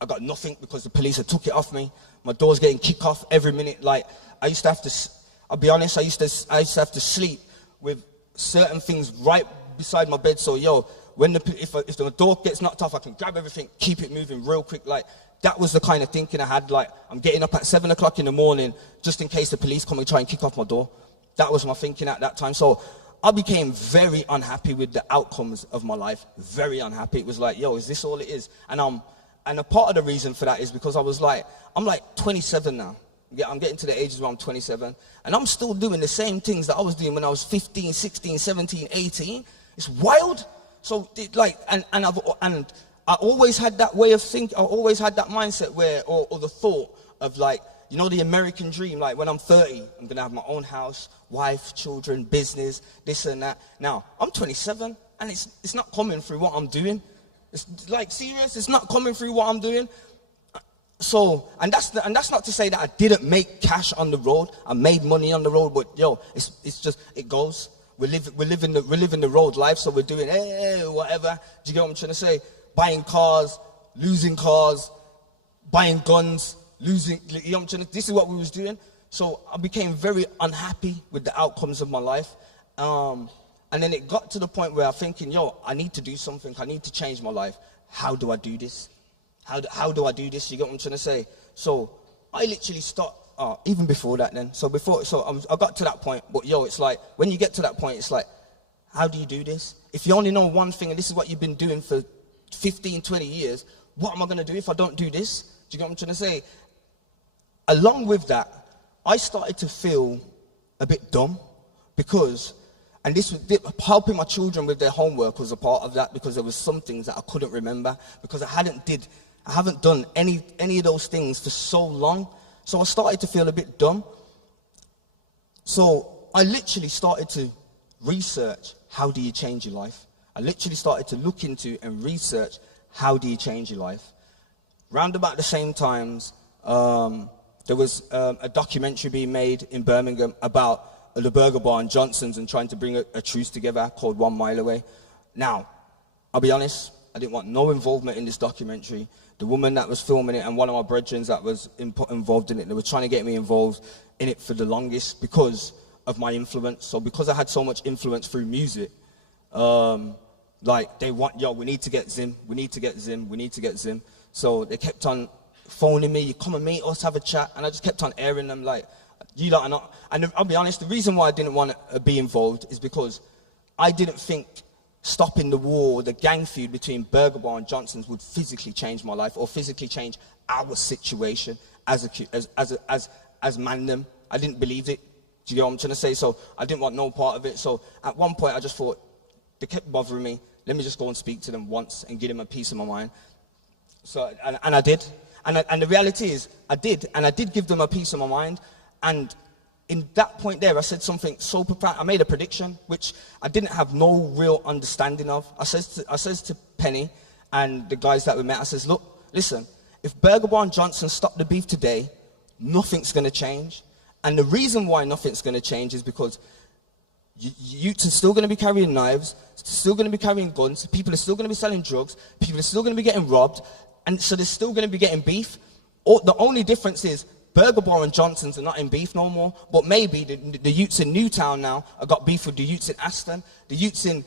I got nothing because the police had took it off me. My door's getting kicked off every minute. Like I used to have to, I'll be honest, I used to have to sleep with certain things right beside my bed. So when if the door gets knocked off, I can grab everything, keep it moving real quick. Like that was the kind of thinking I had. Like I'm getting up at 7 o'clock in the morning just in case the police come and try and kick off my door. That was my thinking at that time. So I became very unhappy with the outcomes of my life. Very unhappy. It was like, is this all it is? And a part of the reason for that is because I'm like 27 now. Yeah, I'm getting to the ages where I'm 27, and I'm still doing the same things that I was doing when I was 15, 16, 17, 18. It's wild. So and I always had that way of thinking. I always had that mindset or the thought of like, the American dream. Like when I'm 30, I'm gonna have my own house, wife, children, business, this and that. Now I'm 27, and it's not coming through what I'm doing. It's like serious. It's not coming through what I'm doing. So, and that's not to say that I didn't make cash on the road. I made money on the road, but it's just it goes. We're living the road life, so we're doing whatever. Do you get what I'm trying to say? Buying cars, losing cars, buying guns, losing. You know what I'm trying to. This is what we was doing. So I became very unhappy with the outcomes of my life, and then it got to the point where I'm thinking, I need to do something. I need to change my life. How do I do this? How do I do this? You get what I'm trying to say? So I literally even before that then. I got to that point, but it's like, when you get to that point, it's like, how do you do this? If you only know one thing, and this is what you've been doing for 15, 20 years, what am I going to do if I don't do this? Do you get what I'm trying to say? Along with that, I started to feel a bit dumb because, and this was helping my children with their homework was a part of that, because there was some things that I couldn't remember because I haven't done any of those things for so long. So I started to feel a bit dumb. So I literally started to research, how do you change your life? I literally started to look into and research, how do you change your life? Round about the same times, there was a documentary being made in Birmingham about the Burger Bar and Johnson's and trying to bring a truce together called 1 Mile Away. Now, I'll be honest, I didn't want no involvement in this documentary. The woman that was filming it and one of my brethren that was involved in it, they were trying to get me involved in it for the longest because of my influence. So because I had so much influence through music, like they want, we need to get Zim, we need to get Zim, we need to get Zim. So they kept on phoning me, come and meet us, have a chat, and I just kept on airing them like, you lot are not. And I'll be honest, the reason why I didn't want to be involved is because I didn't think stopping the war, the gang feud between Burger Bar and Johnson's would physically change my life or physically change our situation as mandem. I didn't believe it. Do you know what I'm trying to say? So I didn't want no part of it. So at one point I just thought, they kept bothering me. Let me just go and speak to them once and give them a piece of my mind. So, and I did. And the reality is, I did give them a piece of my mind. And in that point there, I said something so profound. I made a prediction, which I didn't have no real understanding of. I says to Penny and the guys that we met, I says, look, listen, if Burger Bar and Johnson stop the beef today, nothing's going to change. And the reason why nothing's going to change is because youths are still going to be carrying knives, still going to be carrying guns, people are still going to be selling drugs, people are still going to be getting robbed, and so they're still going to be getting beef. The only difference is Burger Bar and Johnson's are not in beef no more, but maybe the youths in Newtown now have got beef with the youths in Aston, the youths in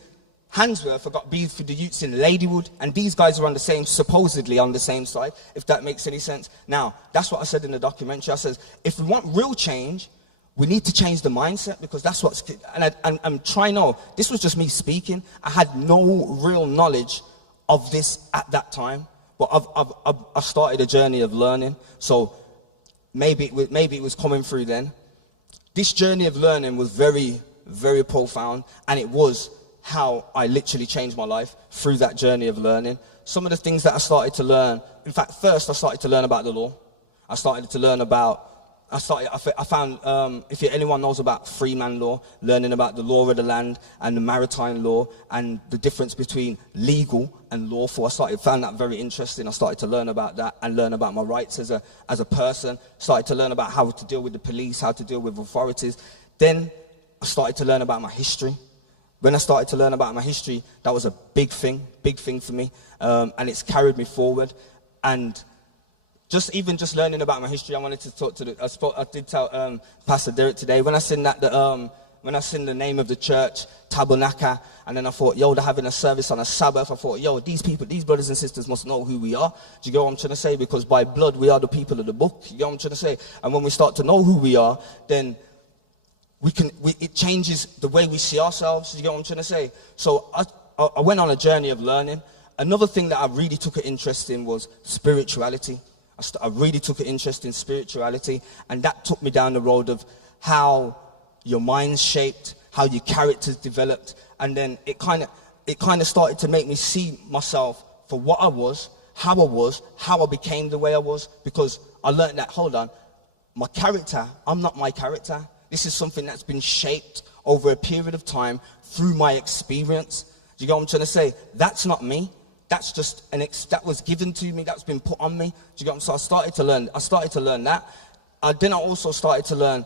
Handsworth have got beef with the youths in Ladywood, and these guys are supposedly on the same side, if that makes any sense. Now, that's what I said in the documentary. I said, if we want real change, we need to change the mindset, because that's what's, and I'm trying to, this was just me speaking. I had no real knowledge of this at that time, but I've started a journey of learning, so maybe it was coming through then. this journey of learning was very, very profound, and it was how I literally changed my life through that journey of learning. Some of the things that I started to learn, in fact, first I started to learn about the law. I found, if anyone knows about freeman law, learning about the law of the land and the maritime law and the difference between legal and lawful. Found that very interesting. I started to learn about that and learn about my rights as a person. Started to learn about how to deal with the police, how to deal with authorities. Then I started to learn about my history. When I started to learn about my history, that was a big thing for me, and it's carried me forward. And just learning about my history, I wanted to talk to I did tell Pastor Derek today, when I seen when I seen the name of the church, Tabernacle, and then I thought, yo, they're having a service on a Sabbath. I thought, yo, these brothers and sisters must know who we are. Do you get what I'm trying to say? Because by blood, we are the people of the book. You get what I'm trying to say? And when we start to know who we are, then it changes the way we see ourselves. You get what I'm trying to say? So I went on a journey of learning. Another thing that I really took an interest in was spirituality. I really took an interest in spirituality, and that took me down the road of how your mind's shaped, how your character's developed, and then it kind of started to make me see myself for what I was, how I became the way I was, because I learned that, hold on, my character, I'm not my character. This is something that's been shaped over a period of time through my experience. Do you get what I'm trying to say? That's not me. That's just that was given to me. That's been put on me. Do you get what I'm saying? So I started to learn that. Then I also started to learn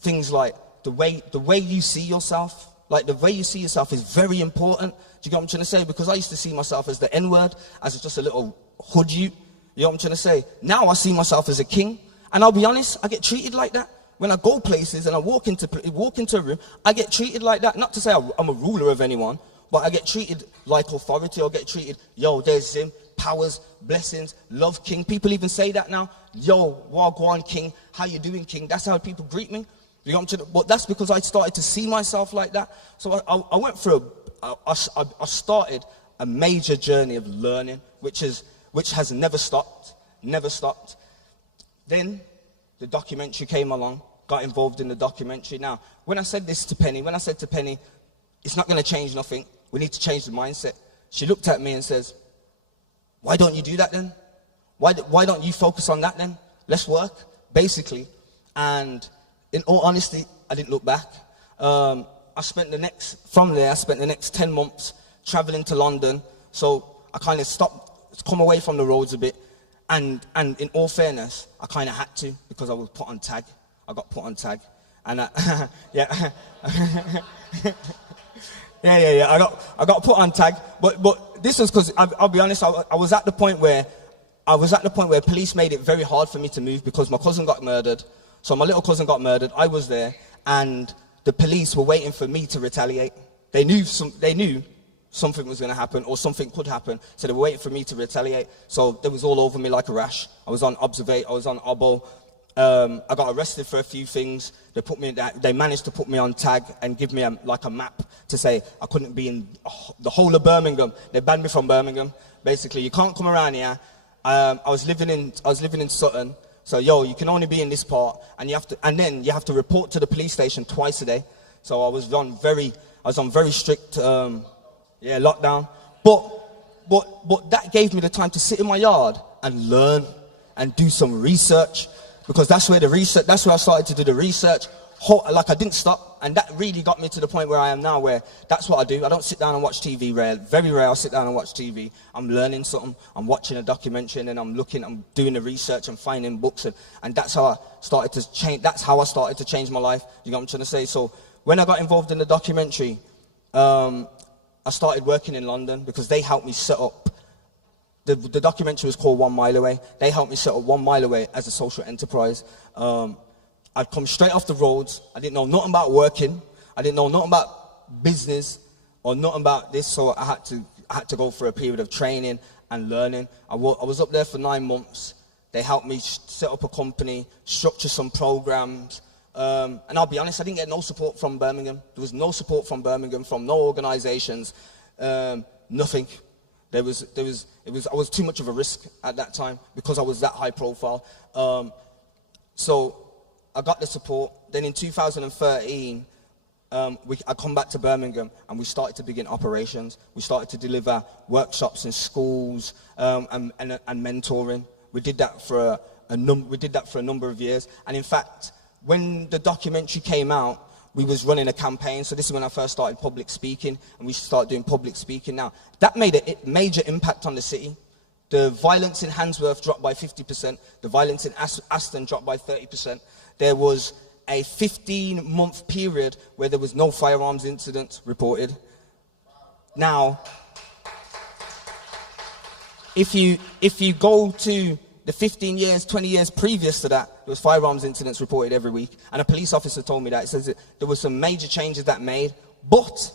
things like the way you see yourself. Like the way you see yourself is very important. Do you get what I'm trying to say? Because I used to see myself as the N-word, as just a little hood you. You know what I'm trying to say? Now I see myself as a king. And I'll be honest, I get treated like that. When I go places and I walk into a room, I get treated like that. Not to say I'm a ruler of anyone, but I get treated like authority, or get treated, yo, there's Zim, powers, blessings, love, king. People even say that now. Yo, wagwan, king. How you doing, king? That's how people greet me. You know what I'm saying? But that's because I started to see myself like that. So I went through, I started a major journey of learning, which has never stopped. Then the documentary came along, got involved in the documentary. Now, when I said to Penny, it's not going to change nothing. We need to change the mindset. She looked at me and says, why don't you do that then? Why don't you focus on that then? Let's work, basically. And in all honesty, I didn't look back. I spent the next 10 months traveling to London. So I kind of stopped, come away from the roads a bit. And in all fairness, I kind of had to, because I was put on tag. I got put on tag. And yeah. Yeah. I got put on tag. But this was because I'll be honest, I was at the point where police made it very hard for me to move, because my cousin got murdered. So my little cousin got murdered. I was there, and the police were waiting for me to retaliate. They knew something was going to happen, or something could happen, so they were waiting for me to retaliate. So they was all over me like a rash. I was on Observate, I was on Obo. I got arrested for a few things. They managed to put me on tag and give me a map to say I couldn't be in the whole of Birmingham. They banned me from Birmingham. Basically, you can't come around here. I was living in Sutton. So you can only be in this part, and then you have to report to the police station twice a day. So I was on very strict lockdown. But that gave me the time to sit in my yard and learn and do some research, because that's where I started to do the research. I didn't stop, and that really got me to the point where I am now, where that's what I do. I don't sit down and watch TV. Very rare I sit down and watch TV. I'm learning something. I'm watching a documentary, and then I'm doing the research and finding books, and that's how I started to change. That's how I started to change my life. You know what I'm trying to say? So when I got involved in the documentary, I started working in London, because they helped me set up. The documentary was called 1 Mile Away. They helped me set up 1 Mile Away as a social enterprise. I'd come straight off the roads. I didn't know nothing about working. I didn't know nothing about business or nothing about this. So I had to go for a period of training and learning. I was up there for 9 months. They helped me set up a company, structure some programs. And I'll be honest, I didn't get no support from Birmingham. There was no support from Birmingham, from no organizations, nothing. I was too much of a risk at that time, because I was that high profile. So I got the support. Then in 2013, I come back to Birmingham and we started to begin operations. We started to deliver workshops in schools and mentoring. We did that for a number of years. And in fact, when the documentary came out, we was running a campaign. So this is when I first started public speaking, and we started doing public speaking now. That made a major impact on the city. The violence in Handsworth dropped by 50%. The violence in Aston dropped by 30%. There was a 15-month period where there was no firearms incidents reported. Now, if you go to the 15 years, 20 years previous to that, there was firearms incidents reported every week. And a police officer told me that. It says that there were some major changes that made. But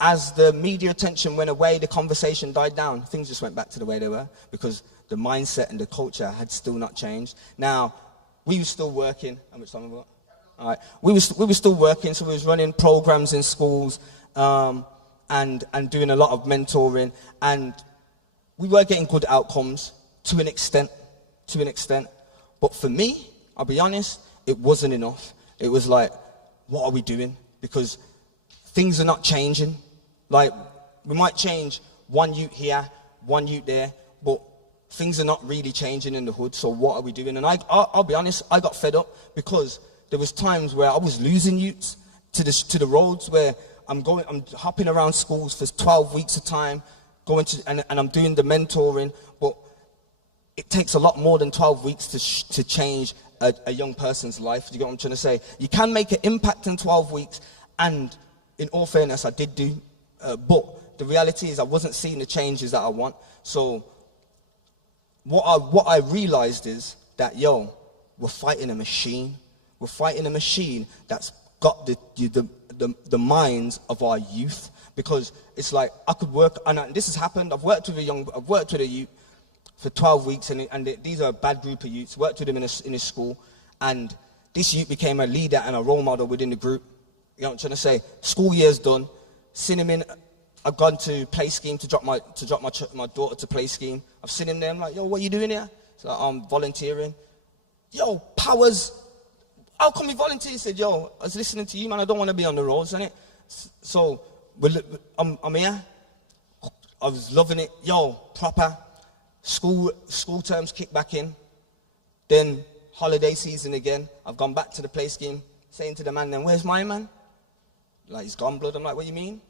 as the media attention went away, the conversation died down. Things just went back to the way they were because the mindset and the culture had still not changed. Now, we were still working. How much time have we got? All right. We were still working, so we was running programs in schools and doing a lot of mentoring. And we were getting good outcomes. To an extent. But for me, I'll be honest, it wasn't enough. It was like, what are we doing? Because things are not changing. Like, we might change one youth here, one youth there, but things are not really changing in the hood, so what are we doing? And I'll be honest, I got fed up because there was times where I was losing youths to the roads where I'm hopping around schools for 12 weeks at a time, and I'm doing the mentoring, but it takes a lot more than 12 weeks to change a young person's life. Do you get what I'm trying to say? You can make an impact in 12 weeks, and in all fairness, I did do, but the reality is I wasn't seeing the changes that I want. So what I realized is that, we're fighting a machine. We're fighting a machine that's got the minds of our youth, because it's like I could work, and this has happened. I've worked with a youth for 12 weeks, and these are a bad group of youths. Worked with him in his school, and this youth became a leader and a role model within the group. You know what I'm trying to say? School year's done. Seen him in. I've gone to play scheme to drop my daughter to play scheme. I've seen him there. I'm like, what are you doing here? So I'm volunteering. Powers. How come you volunteer? He said, I was listening to you, man. I don't want to be on the roads, innit? So I'm here. I was loving it. Proper. School terms kick back in. Then holiday season again. I've gone back to the play scheme, saying to the man, then where's my man? Like, he's gone, blood. I'm like, what do you mean?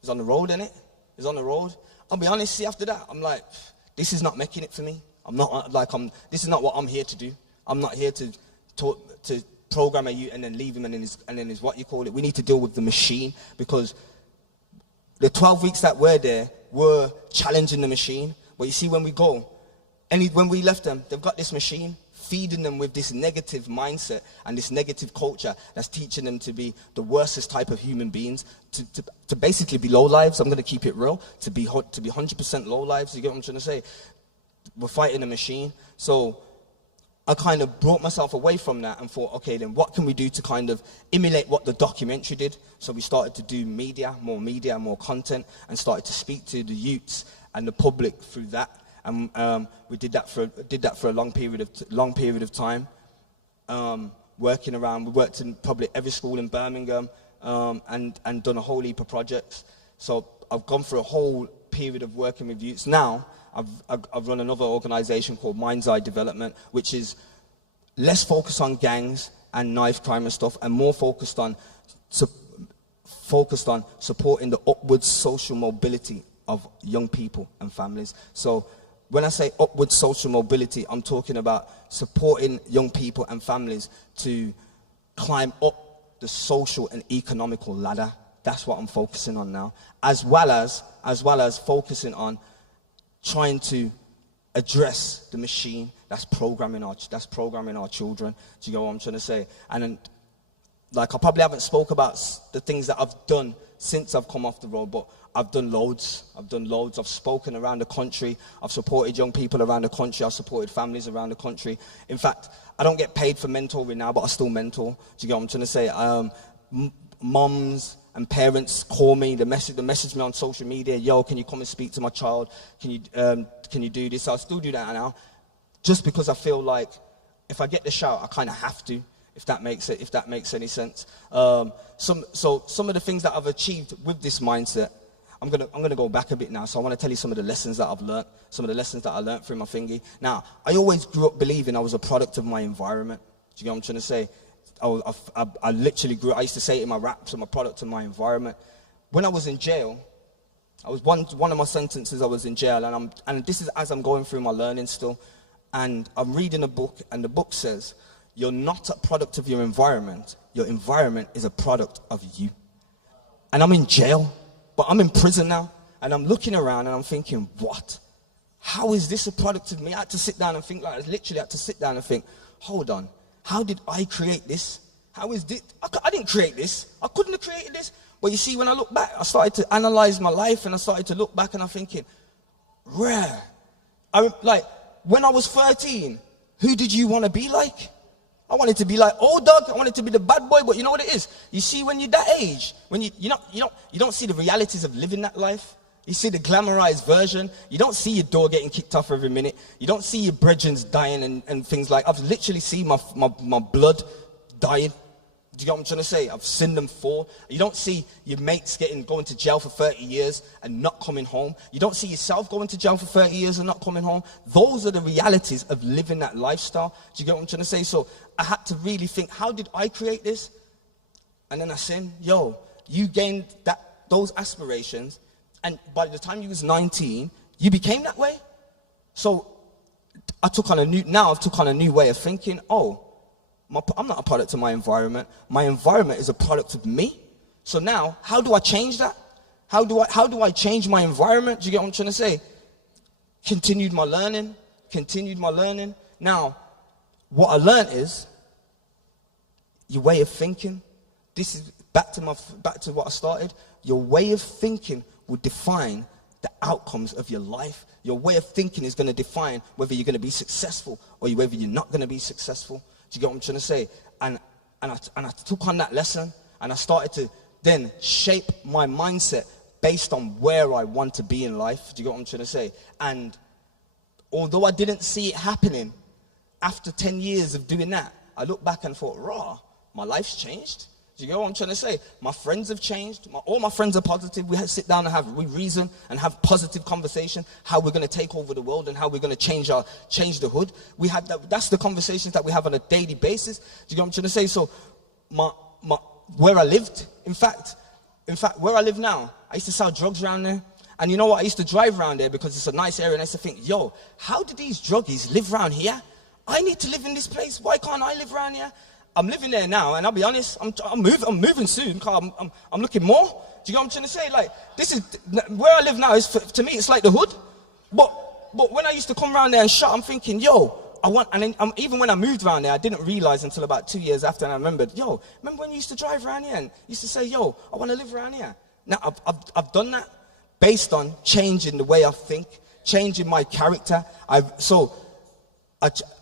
He's on the road, innit? He's on the road. I'll be honest, see, after that, I'm like, this is not making it for me. This is not what I'm here to do. I'm not here to program a youth and then leave him and then is what you call it. We need to deal with the machine, because the 12 weeks that we're there, we're challenging the machine. But you see, when we left them, they've got this machine feeding them with this negative mindset and this negative culture that's teaching them to be the worstest type of human beings, to basically be low lives. I'm going to keep it real, to be 100% low lives. You get what I'm trying to say? We're fighting a machine. So I kind of brought myself away from that and thought, okay, then what can we do to kind of emulate what the documentary did? So we started to do more content, and started to speak to the youths and the public through that. And we did that for a long period of time. We worked in probably every school in Birmingham, and done a whole heap of projects. So I've gone through a whole period of working with youths. Now I've run another organisation called Mind's Eye Development, which is less focused on gangs and knife crime and stuff, and more focused on supporting the upward social mobility of young people and families. So when I say upward social mobility, I'm talking about supporting young people and families to climb up the social and economical ladder. That's what I'm focusing on now, as well as focusing on trying to address the machine that's programming our children. Do you know what I'm trying to say? And I probably haven't spoke about the things that I've done since I've come off the road, but I've done loads. I've spoken around the country. I've supported young people around the country. I've supported families around the country. In fact, I don't get paid for mentoring now, but I still mentor. Do you get what I'm trying to say? Moms and parents call me. They message me on social media. Can you come and speak to my child? Can you do this? I'll still do that now, just because I feel like if I get the shout, I kind of have to. if that makes any sense. Some of the things that I've achieved with this mindset, I'm gonna go back a bit now. So I want to tell you some of the lessons that I've learned, some of the lessons that I learned through my thingy. Now, I always grew up believing I was a product of my environment. Do you get what I'm trying to say? I literally grew. I used to say it in my raps, I'm a product of my environment. When I was in jail, I was one of my sentences. I was in jail, and this is as I'm going through my learning still, and I'm reading a book, and the book says, "You're not a product of your environment. Your environment is a product of you." And I'm in jail, but I'm in prison now, and I'm looking around, and I'm thinking, what? How is this a product of me? I had to sit down and think. Like, I literally had to sit down and think, hold on, how did I create this? How is this? I didn't create this. I couldn't have created this. But you see, when I look back, I started to analyze my life, and I started to look back, and I'm thinking, rare. Like, when I was 13, who did you want to be like? I wanted to be like old dog. I wanted to be the bad boy. But you know what it is? You see, when you're that age, when you don't see the realities of living that life. You see the glamorized version. You don't see your door getting kicked off every minute. You don't see your brethren dying and things like. I've literally seen my blood dying. Do you get what I'm trying to say? I've seen them fall. You don't see your mates going to jail for 30 years and not coming home. You don't see yourself going to jail for 30 years and not coming home. Those are the realities of living that lifestyle. Do you get what I'm trying to say? So I had to really think, how did I create this? And then I said, yo, you gained those aspirations, and by the time you was 19, you became that way. So I've took on a new way of thinking. I'm not a product of my environment. My environment is a product of me. So now, how do I change that? How do I change my environment? Do you get what I'm trying to say? Continued my learning. Now, what I learned is your way of thinking. This is back to what I started. Your way of thinking will define the outcomes of your life. Your way of thinking is going to define whether you're going to be successful or whether you're not going to be successful. Do you get what I'm trying to say? And I took on that lesson, and I started to then shape my mindset based on where I want to be in life. Do you get what I'm trying to say? And although I didn't see it happening, after 10 years of doing that, I looked back and thought, my life's changed. Do you get what I'm trying to say? My friends have changed. All my friends are positive. We had to sit down and we reason and have positive conversation, how we're going to take over the world and how we're going to change the hood. We have that's the conversations that we have on a daily basis. Do you get what I'm trying to say? So where I lived, in fact, where I live now, I used to sell drugs around there. And you know what? I used to drive around there because it's a nice area, and I used to think, yo, how do these druggies live around here? I need to live in this place. Why can't I live around here? I'm living there now, and I'll be honest, I'm moving soon because I'm looking more. Do you know what I'm trying to say? Like, this is where I live now. To me, it's like the hood. But when I used to come around there and shop, I'm thinking, yo, even when I moved around there, I didn't realize until about 2 years after, and I remembered, remember when you used to drive around here and used to say, yo, I want to live around here. Now I've done that based on changing the way I think, changing my character.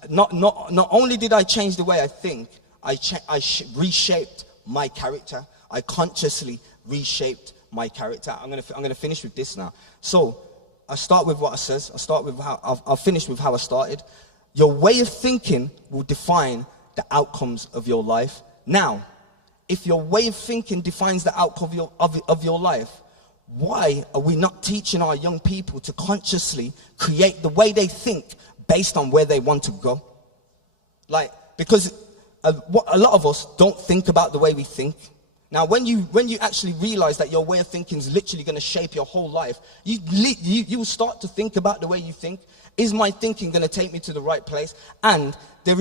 Not only did I change the way I think, I reshaped my character. I consciously reshaped my character. I'm gonna finish with this now. So I start with what I says. I'll finish with how I started. Your way of thinking will define the outcomes of your life. Now, if your way of thinking defines the outcome of your life, why are we not teaching our young people to consciously create the way they think based on where they want to go? Because a lot of us don't think about the way we think. Now, when you actually realize that your way of thinking is literally going to shape your whole life, you will start to think about the way you think. Is my thinking going to take me to the right place? And there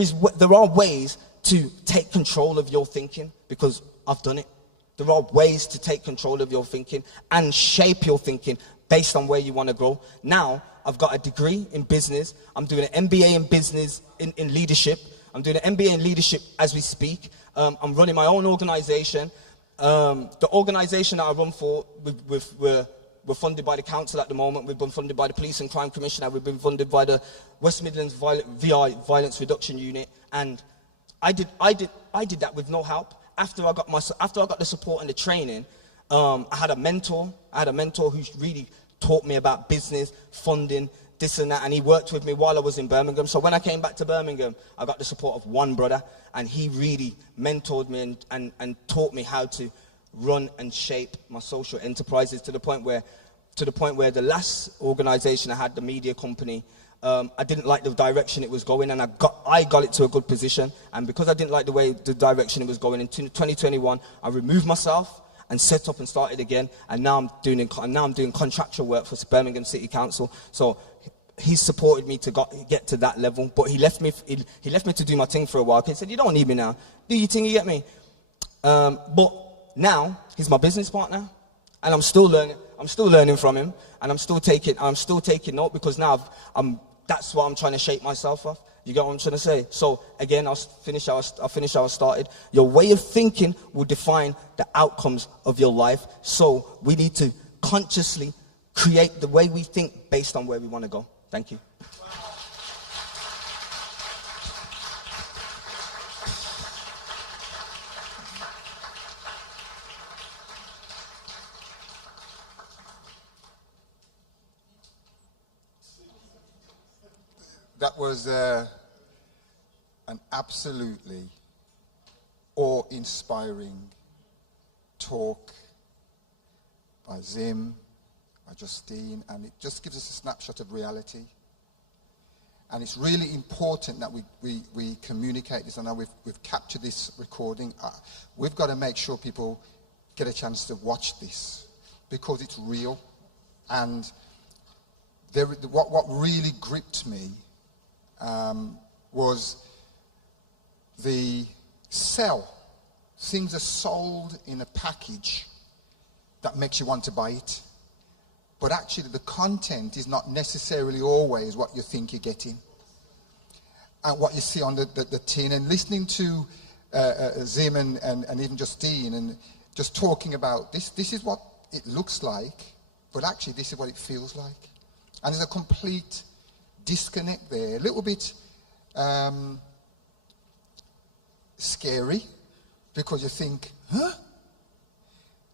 are ways to take control of your thinking, because I've done it. There are ways to take control of your thinking and shape your thinking based on where you want to go. Now, I've got a degree in business. I'm doing an MBA in business, in leadership. I'm doing an MBA in leadership as we speak. I'm running my own organization. The organization that I run for, we're funded by the council at the moment. We've been funded by the Police and Crime Commissioner. We've been funded by the West Midlands VI Violence Reduction Unit. And I did that with no help. After I got the support and the training, I had a mentor who really taught me about business, funding, this and that, and he worked with me while I was in Birmingham. So when I came back to Birmingham, I got the support of one brother, and he really mentored me and taught me how to run and shape my social enterprises to the point where the last organization I had, the media company, I didn't like the direction it was going, and I got it to a good position. And because I didn't like the direction it was going in 2021, I removed myself and set up and started again. And now I'm doing contractual work for Birmingham City Council. So he supported me to get to that level, but he left me to do my thing for a while. He said, "You don't need me now. Do your thing, you get me?" But now he's my business partner, and I'm still learning from him, and I'm still taking note, because now that's what I'm trying to shape myself off. You get what I'm trying to say? So again, I'll finish how I started. Your way of thinking will define the outcomes of your life. So we need to consciously create the way we think based on where we want to go. Thank you. That was an absolutely awe-inspiring talk by Zim, by Justine, and it just gives us a snapshot of reality. And it's really important that we communicate this. I know we've captured this recording. We've got to make sure people get a chance to watch this, because it's real. And what really gripped me was the sell. Things are sold in a package that makes you want to buy it. But actually the content is not necessarily always what you think you're getting. And what you see on the tin. And listening to Zim and even Justine, and just talking about this is what it looks like, but actually this is what it feels like. And there's a complete disconnect there, a little bit scary, because you think, huh?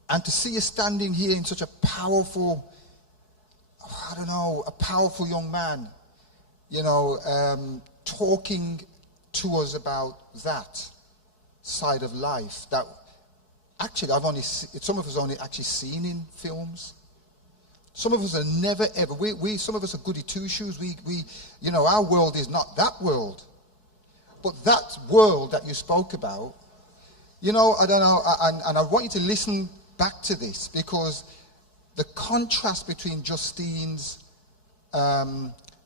And to see you standing here in such a powerful, a powerful young man, talking to us about that side of life that actually some of us only actually seen in films. Some of us are never ever. Some of us are goody two shoes. Our world is not that world, but that world that you spoke about. I don't know, and I want you to listen back to this, because the contrast between Justine's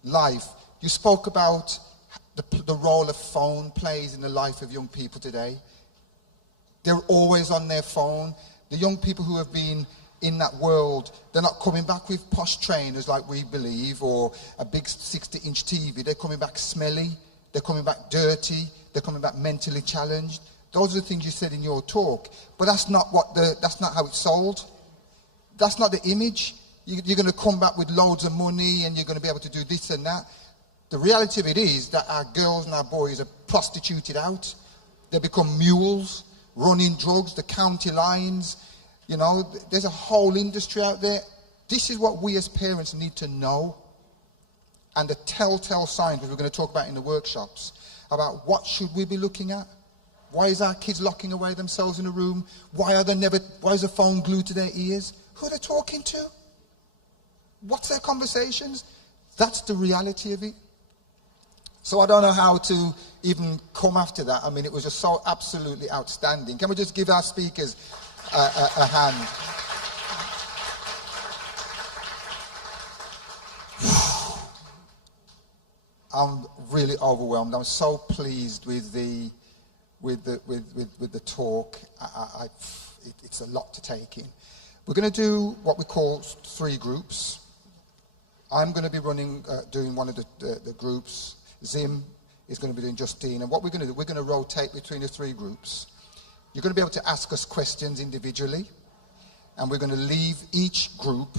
life. You spoke about the role a phone plays in the life of young people today. They're always on their phone. The young people who have been in that world, they're not coming back with posh trainers like we believe, or a big 60-inch TV. They're coming back smelly. They're coming back dirty. They're coming back mentally challenged. Those are the things you said in your talk. But that's not how it's sold. That's not the image. You're going to come back with loads of money, and you're going to be able to do this and that. The reality of it is that our girls and our boys are prostituted out. They become mules, running drugs, the county lines. There's a whole industry out there. This is what we as parents need to know. And the telltale signs, which we're going to talk about in the workshops, about what should we be looking at. Why is our kids locking away themselves in a room? Why is the phone glued to their ears? Who are they talking to? What's their conversations? That's the reality of it. So I don't know how to even come after that. I mean, it was just so absolutely outstanding. Can we just give our speakers a hand? I'm really overwhelmed. I'm so pleased with the talk. It's a lot to take in. We're going to do what we call 3 groups. I'm going to be doing one of the groups. Zim is going to be doing Justine. And what we're going to do, we're going to rotate between the 3 groups. You're going to be able to ask us questions individually. And we're going to leave each group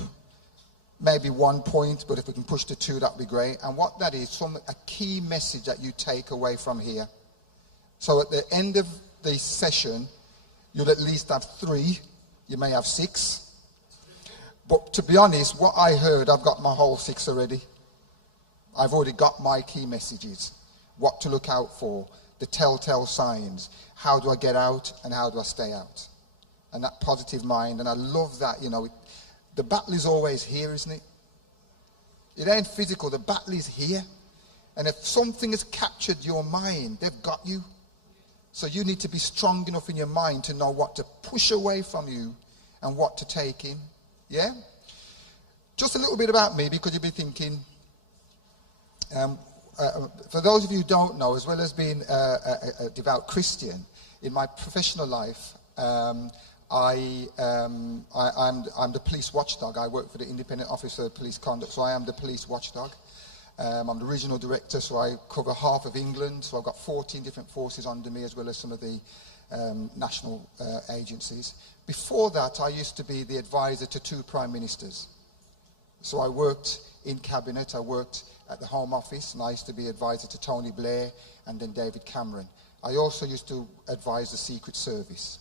maybe 1 point, but if we can push to 2, that'd be great. And what that is, a key message that you take away from here. So at the end of the session, you'll at least have 3. You may have 6. But to be honest, what I heard, I've got my whole 6 already. I've already got my key messages, what to look out for, the telltale signs, how do I get out and how do I stay out? And that positive mind, and I love that, the battle is always here, isn't it? It ain't physical, the battle is here. And if something has captured your mind, they've got you. So you need to be strong enough in your mind to know what to push away from you and what to take in. Yeah? Just a little bit about me, because you'll be thinking, for those of you who don't know, as well as being a devout Christian, in my professional life, I'm the police watchdog. I work for the Independent Office of Police Conduct, so I am the police watchdog. I'm the regional director, so I cover half of England. So I've got 14 different forces under me, as well as some of the national agencies. Before that, I used to be the advisor to 2 prime ministers. So I worked in cabinet, I worked at the Home Office, and I used to be advisor to Tony Blair and then David Cameron. I also used to advise the Secret Service.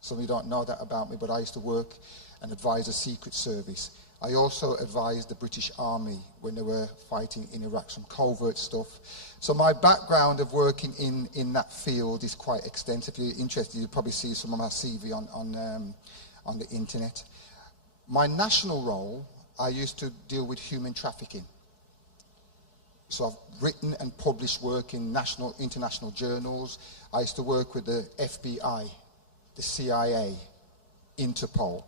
Some of you don't know that about me, but I used to work and advise the Secret Service. I also advised the British Army when they were fighting in Iraq, some covert stuff. So my background of working in that field is quite extensive. If you're interested, you'll probably see some of my CV on the internet. My national role, I used to deal with human trafficking. So I've written and published work in national, international journals. I used to work with the FBI, the CIA, Interpol.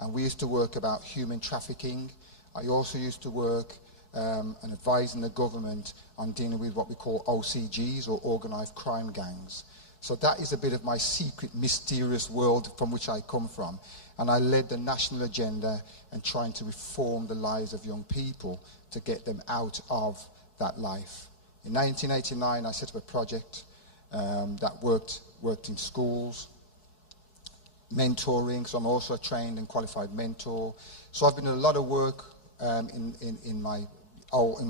And we used to work about human trafficking. I also used to work and advising the government on dealing with what we call OCGs, or organised crime gangs. So that is a bit of my secret, mysterious world from which I come from. And I led the national agenda and trying to reform the lives of young people to get them out of that life. In 1989, I set up a project that worked in schools, mentoring, so I'm also a trained and qualified mentor. So I've been doing a lot of work in my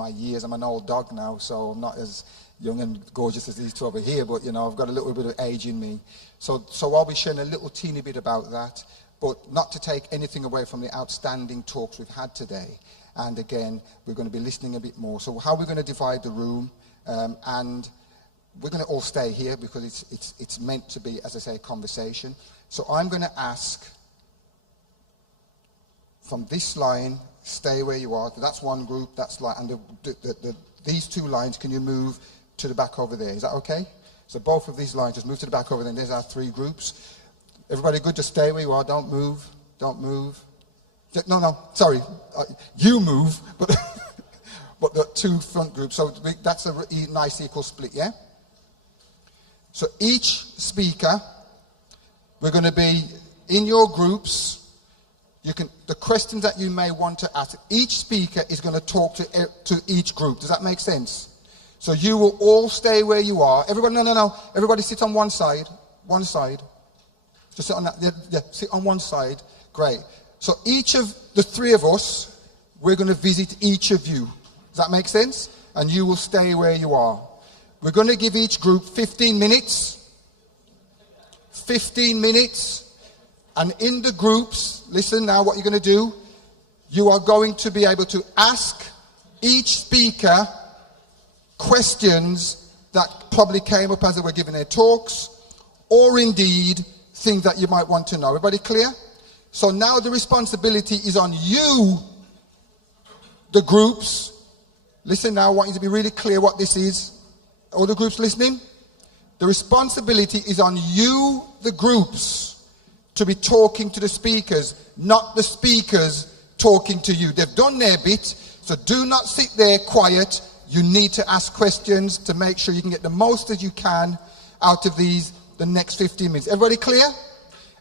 years. I'm an old dog now, so I'm not as young and gorgeous as these two over here, but I've got a little bit of age in me. So I'll be sharing a little teeny bit about that, but not to take anything away from the outstanding talks we've had today. And again, we're going to be listening a bit more. So how we're going to divide the room, and we're going to all stay here because it's meant to be, as I say, a conversation. So I'm going to ask, from this line, stay where you are. That's one group. That's like, and these 2 lines, can you move to the back over there? Is that okay? So both of these lines, just move to the back over there. And there's our 3 groups. Everybody good? Just stay where you are. Don't move. Don't move. No, sorry. You move, but but the 2 front groups. So that's a nice equal split, yeah? So each speaker, we're going to be in your groups. The questions that you may want to ask, each speaker is going to talk to each group. Does that make sense? So you will all stay where you are. Everybody, no. Everybody sit on one side. One side. Just sit on that. Yeah, sit on one side. Great. So each of the 3 of us, we're going to visit each of you. Does that make sense? And you will stay where you are. We're going to give each group 15 minutes. 15 minutes. And in the groups, listen now what you're going to do. You are going to be able to ask each speaker questions that probably came up as they were giving their talks, or indeed things that you might want to know. Everybody clear? So now the responsibility is on you, the groups. Listen now, I want you to be really clear what this is. All the groups listening? The responsibility is on you, the groups, to be talking to the speakers, not the speakers talking to you. They've done their bit, so do not sit there quiet. You need to ask questions to make sure you can get the most as you can out of the next 15 minutes. Everybody clear?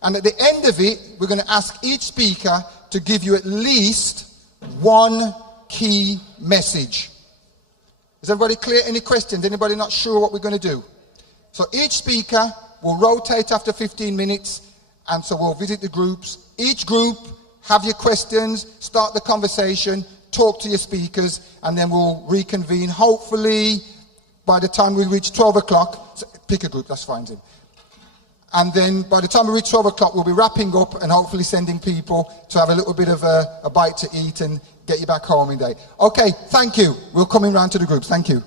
And at the end of it, we're going to ask each speaker to give you at least 1 key message. Is everybody clear? Any questions? Anybody not sure what we're going to do? So each speaker will rotate after 15 minutes, and so we'll visit the groups. Each group, have your questions, start the conversation, talk to your speakers, and then we'll reconvene. Hopefully, by the time we reach 12 o'clock, pick a group, that's fine, Zim. And then by the time we reach 12 o'clock, we'll be wrapping up and hopefully sending people to have a little bit of a bite to eat and get you back home in day. Okay, thank you. We're coming round to the groups. Thank you.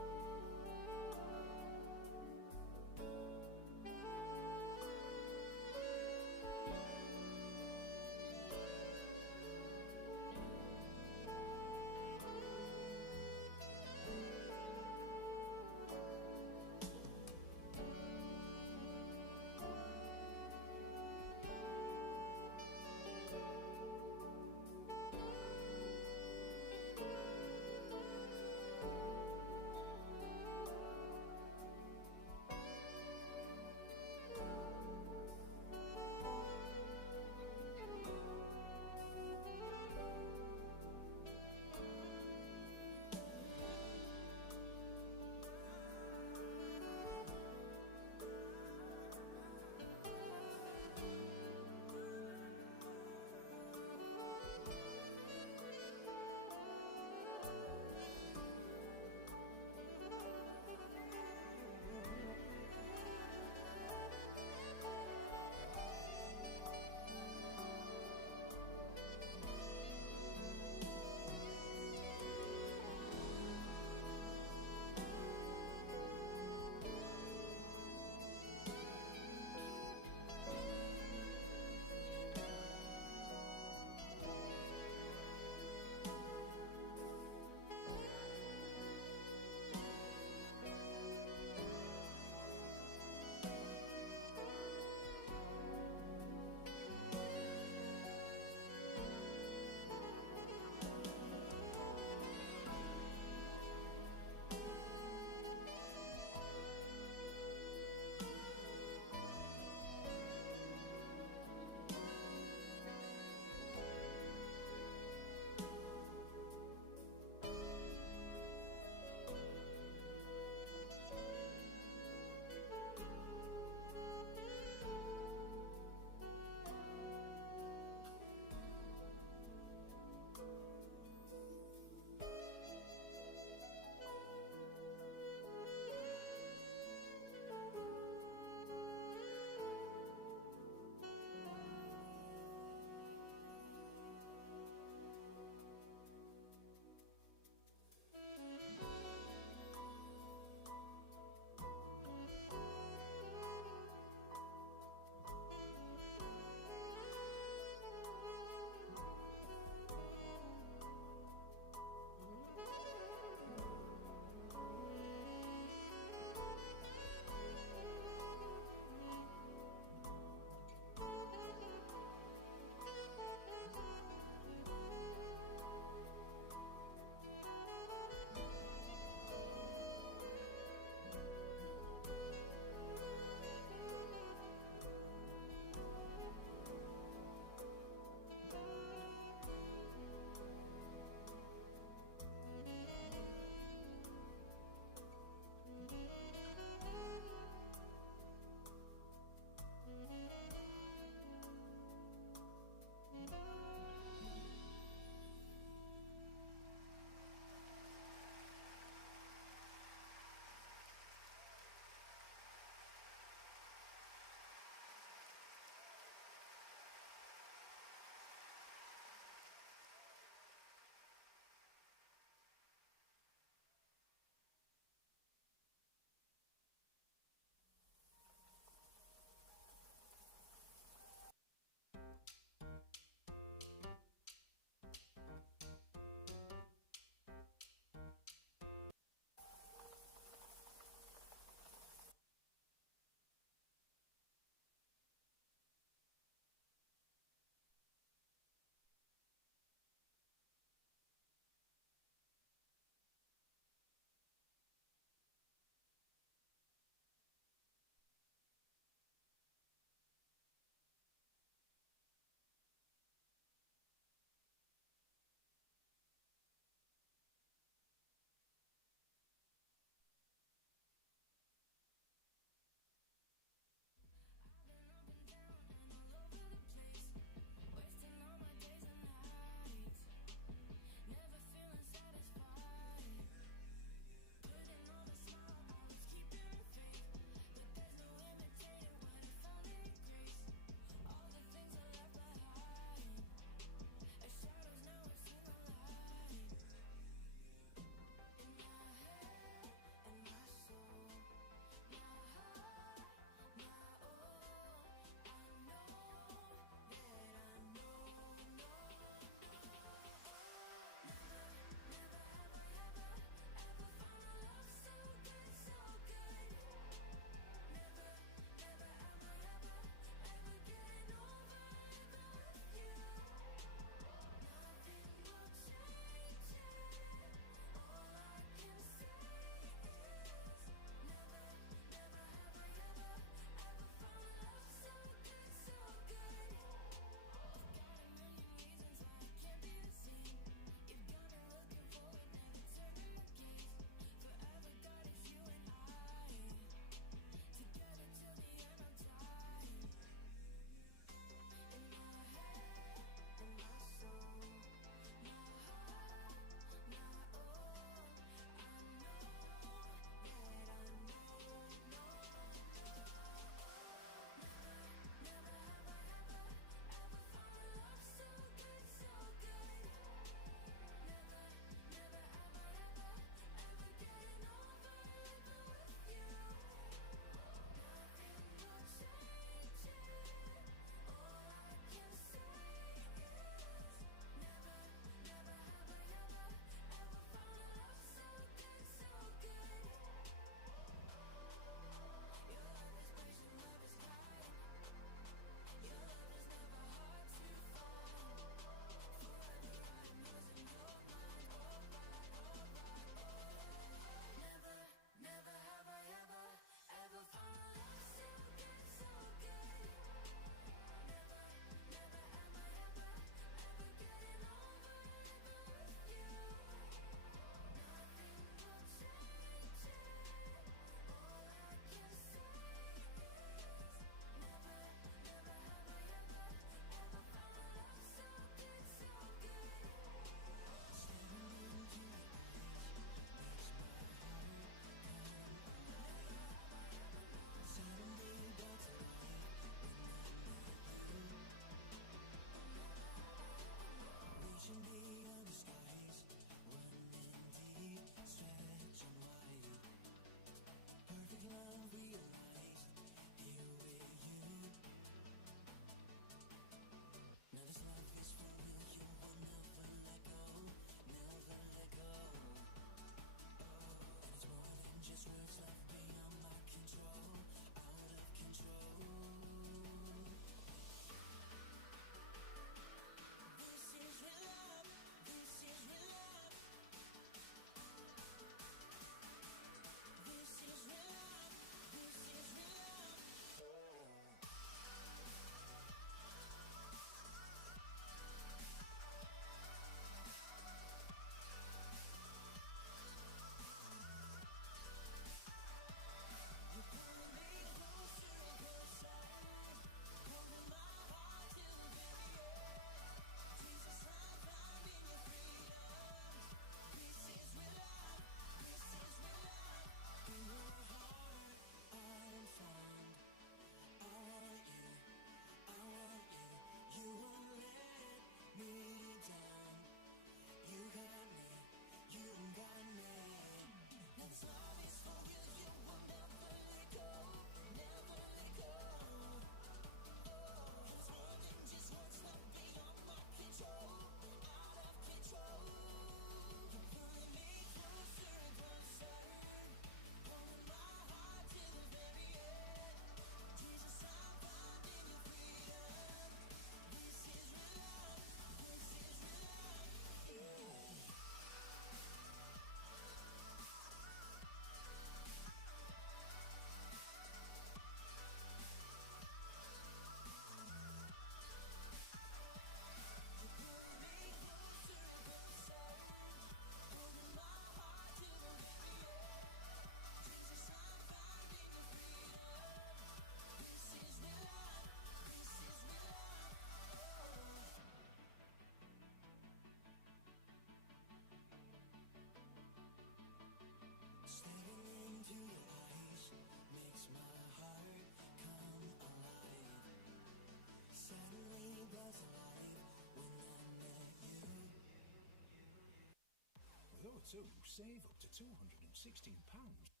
So save up to £216.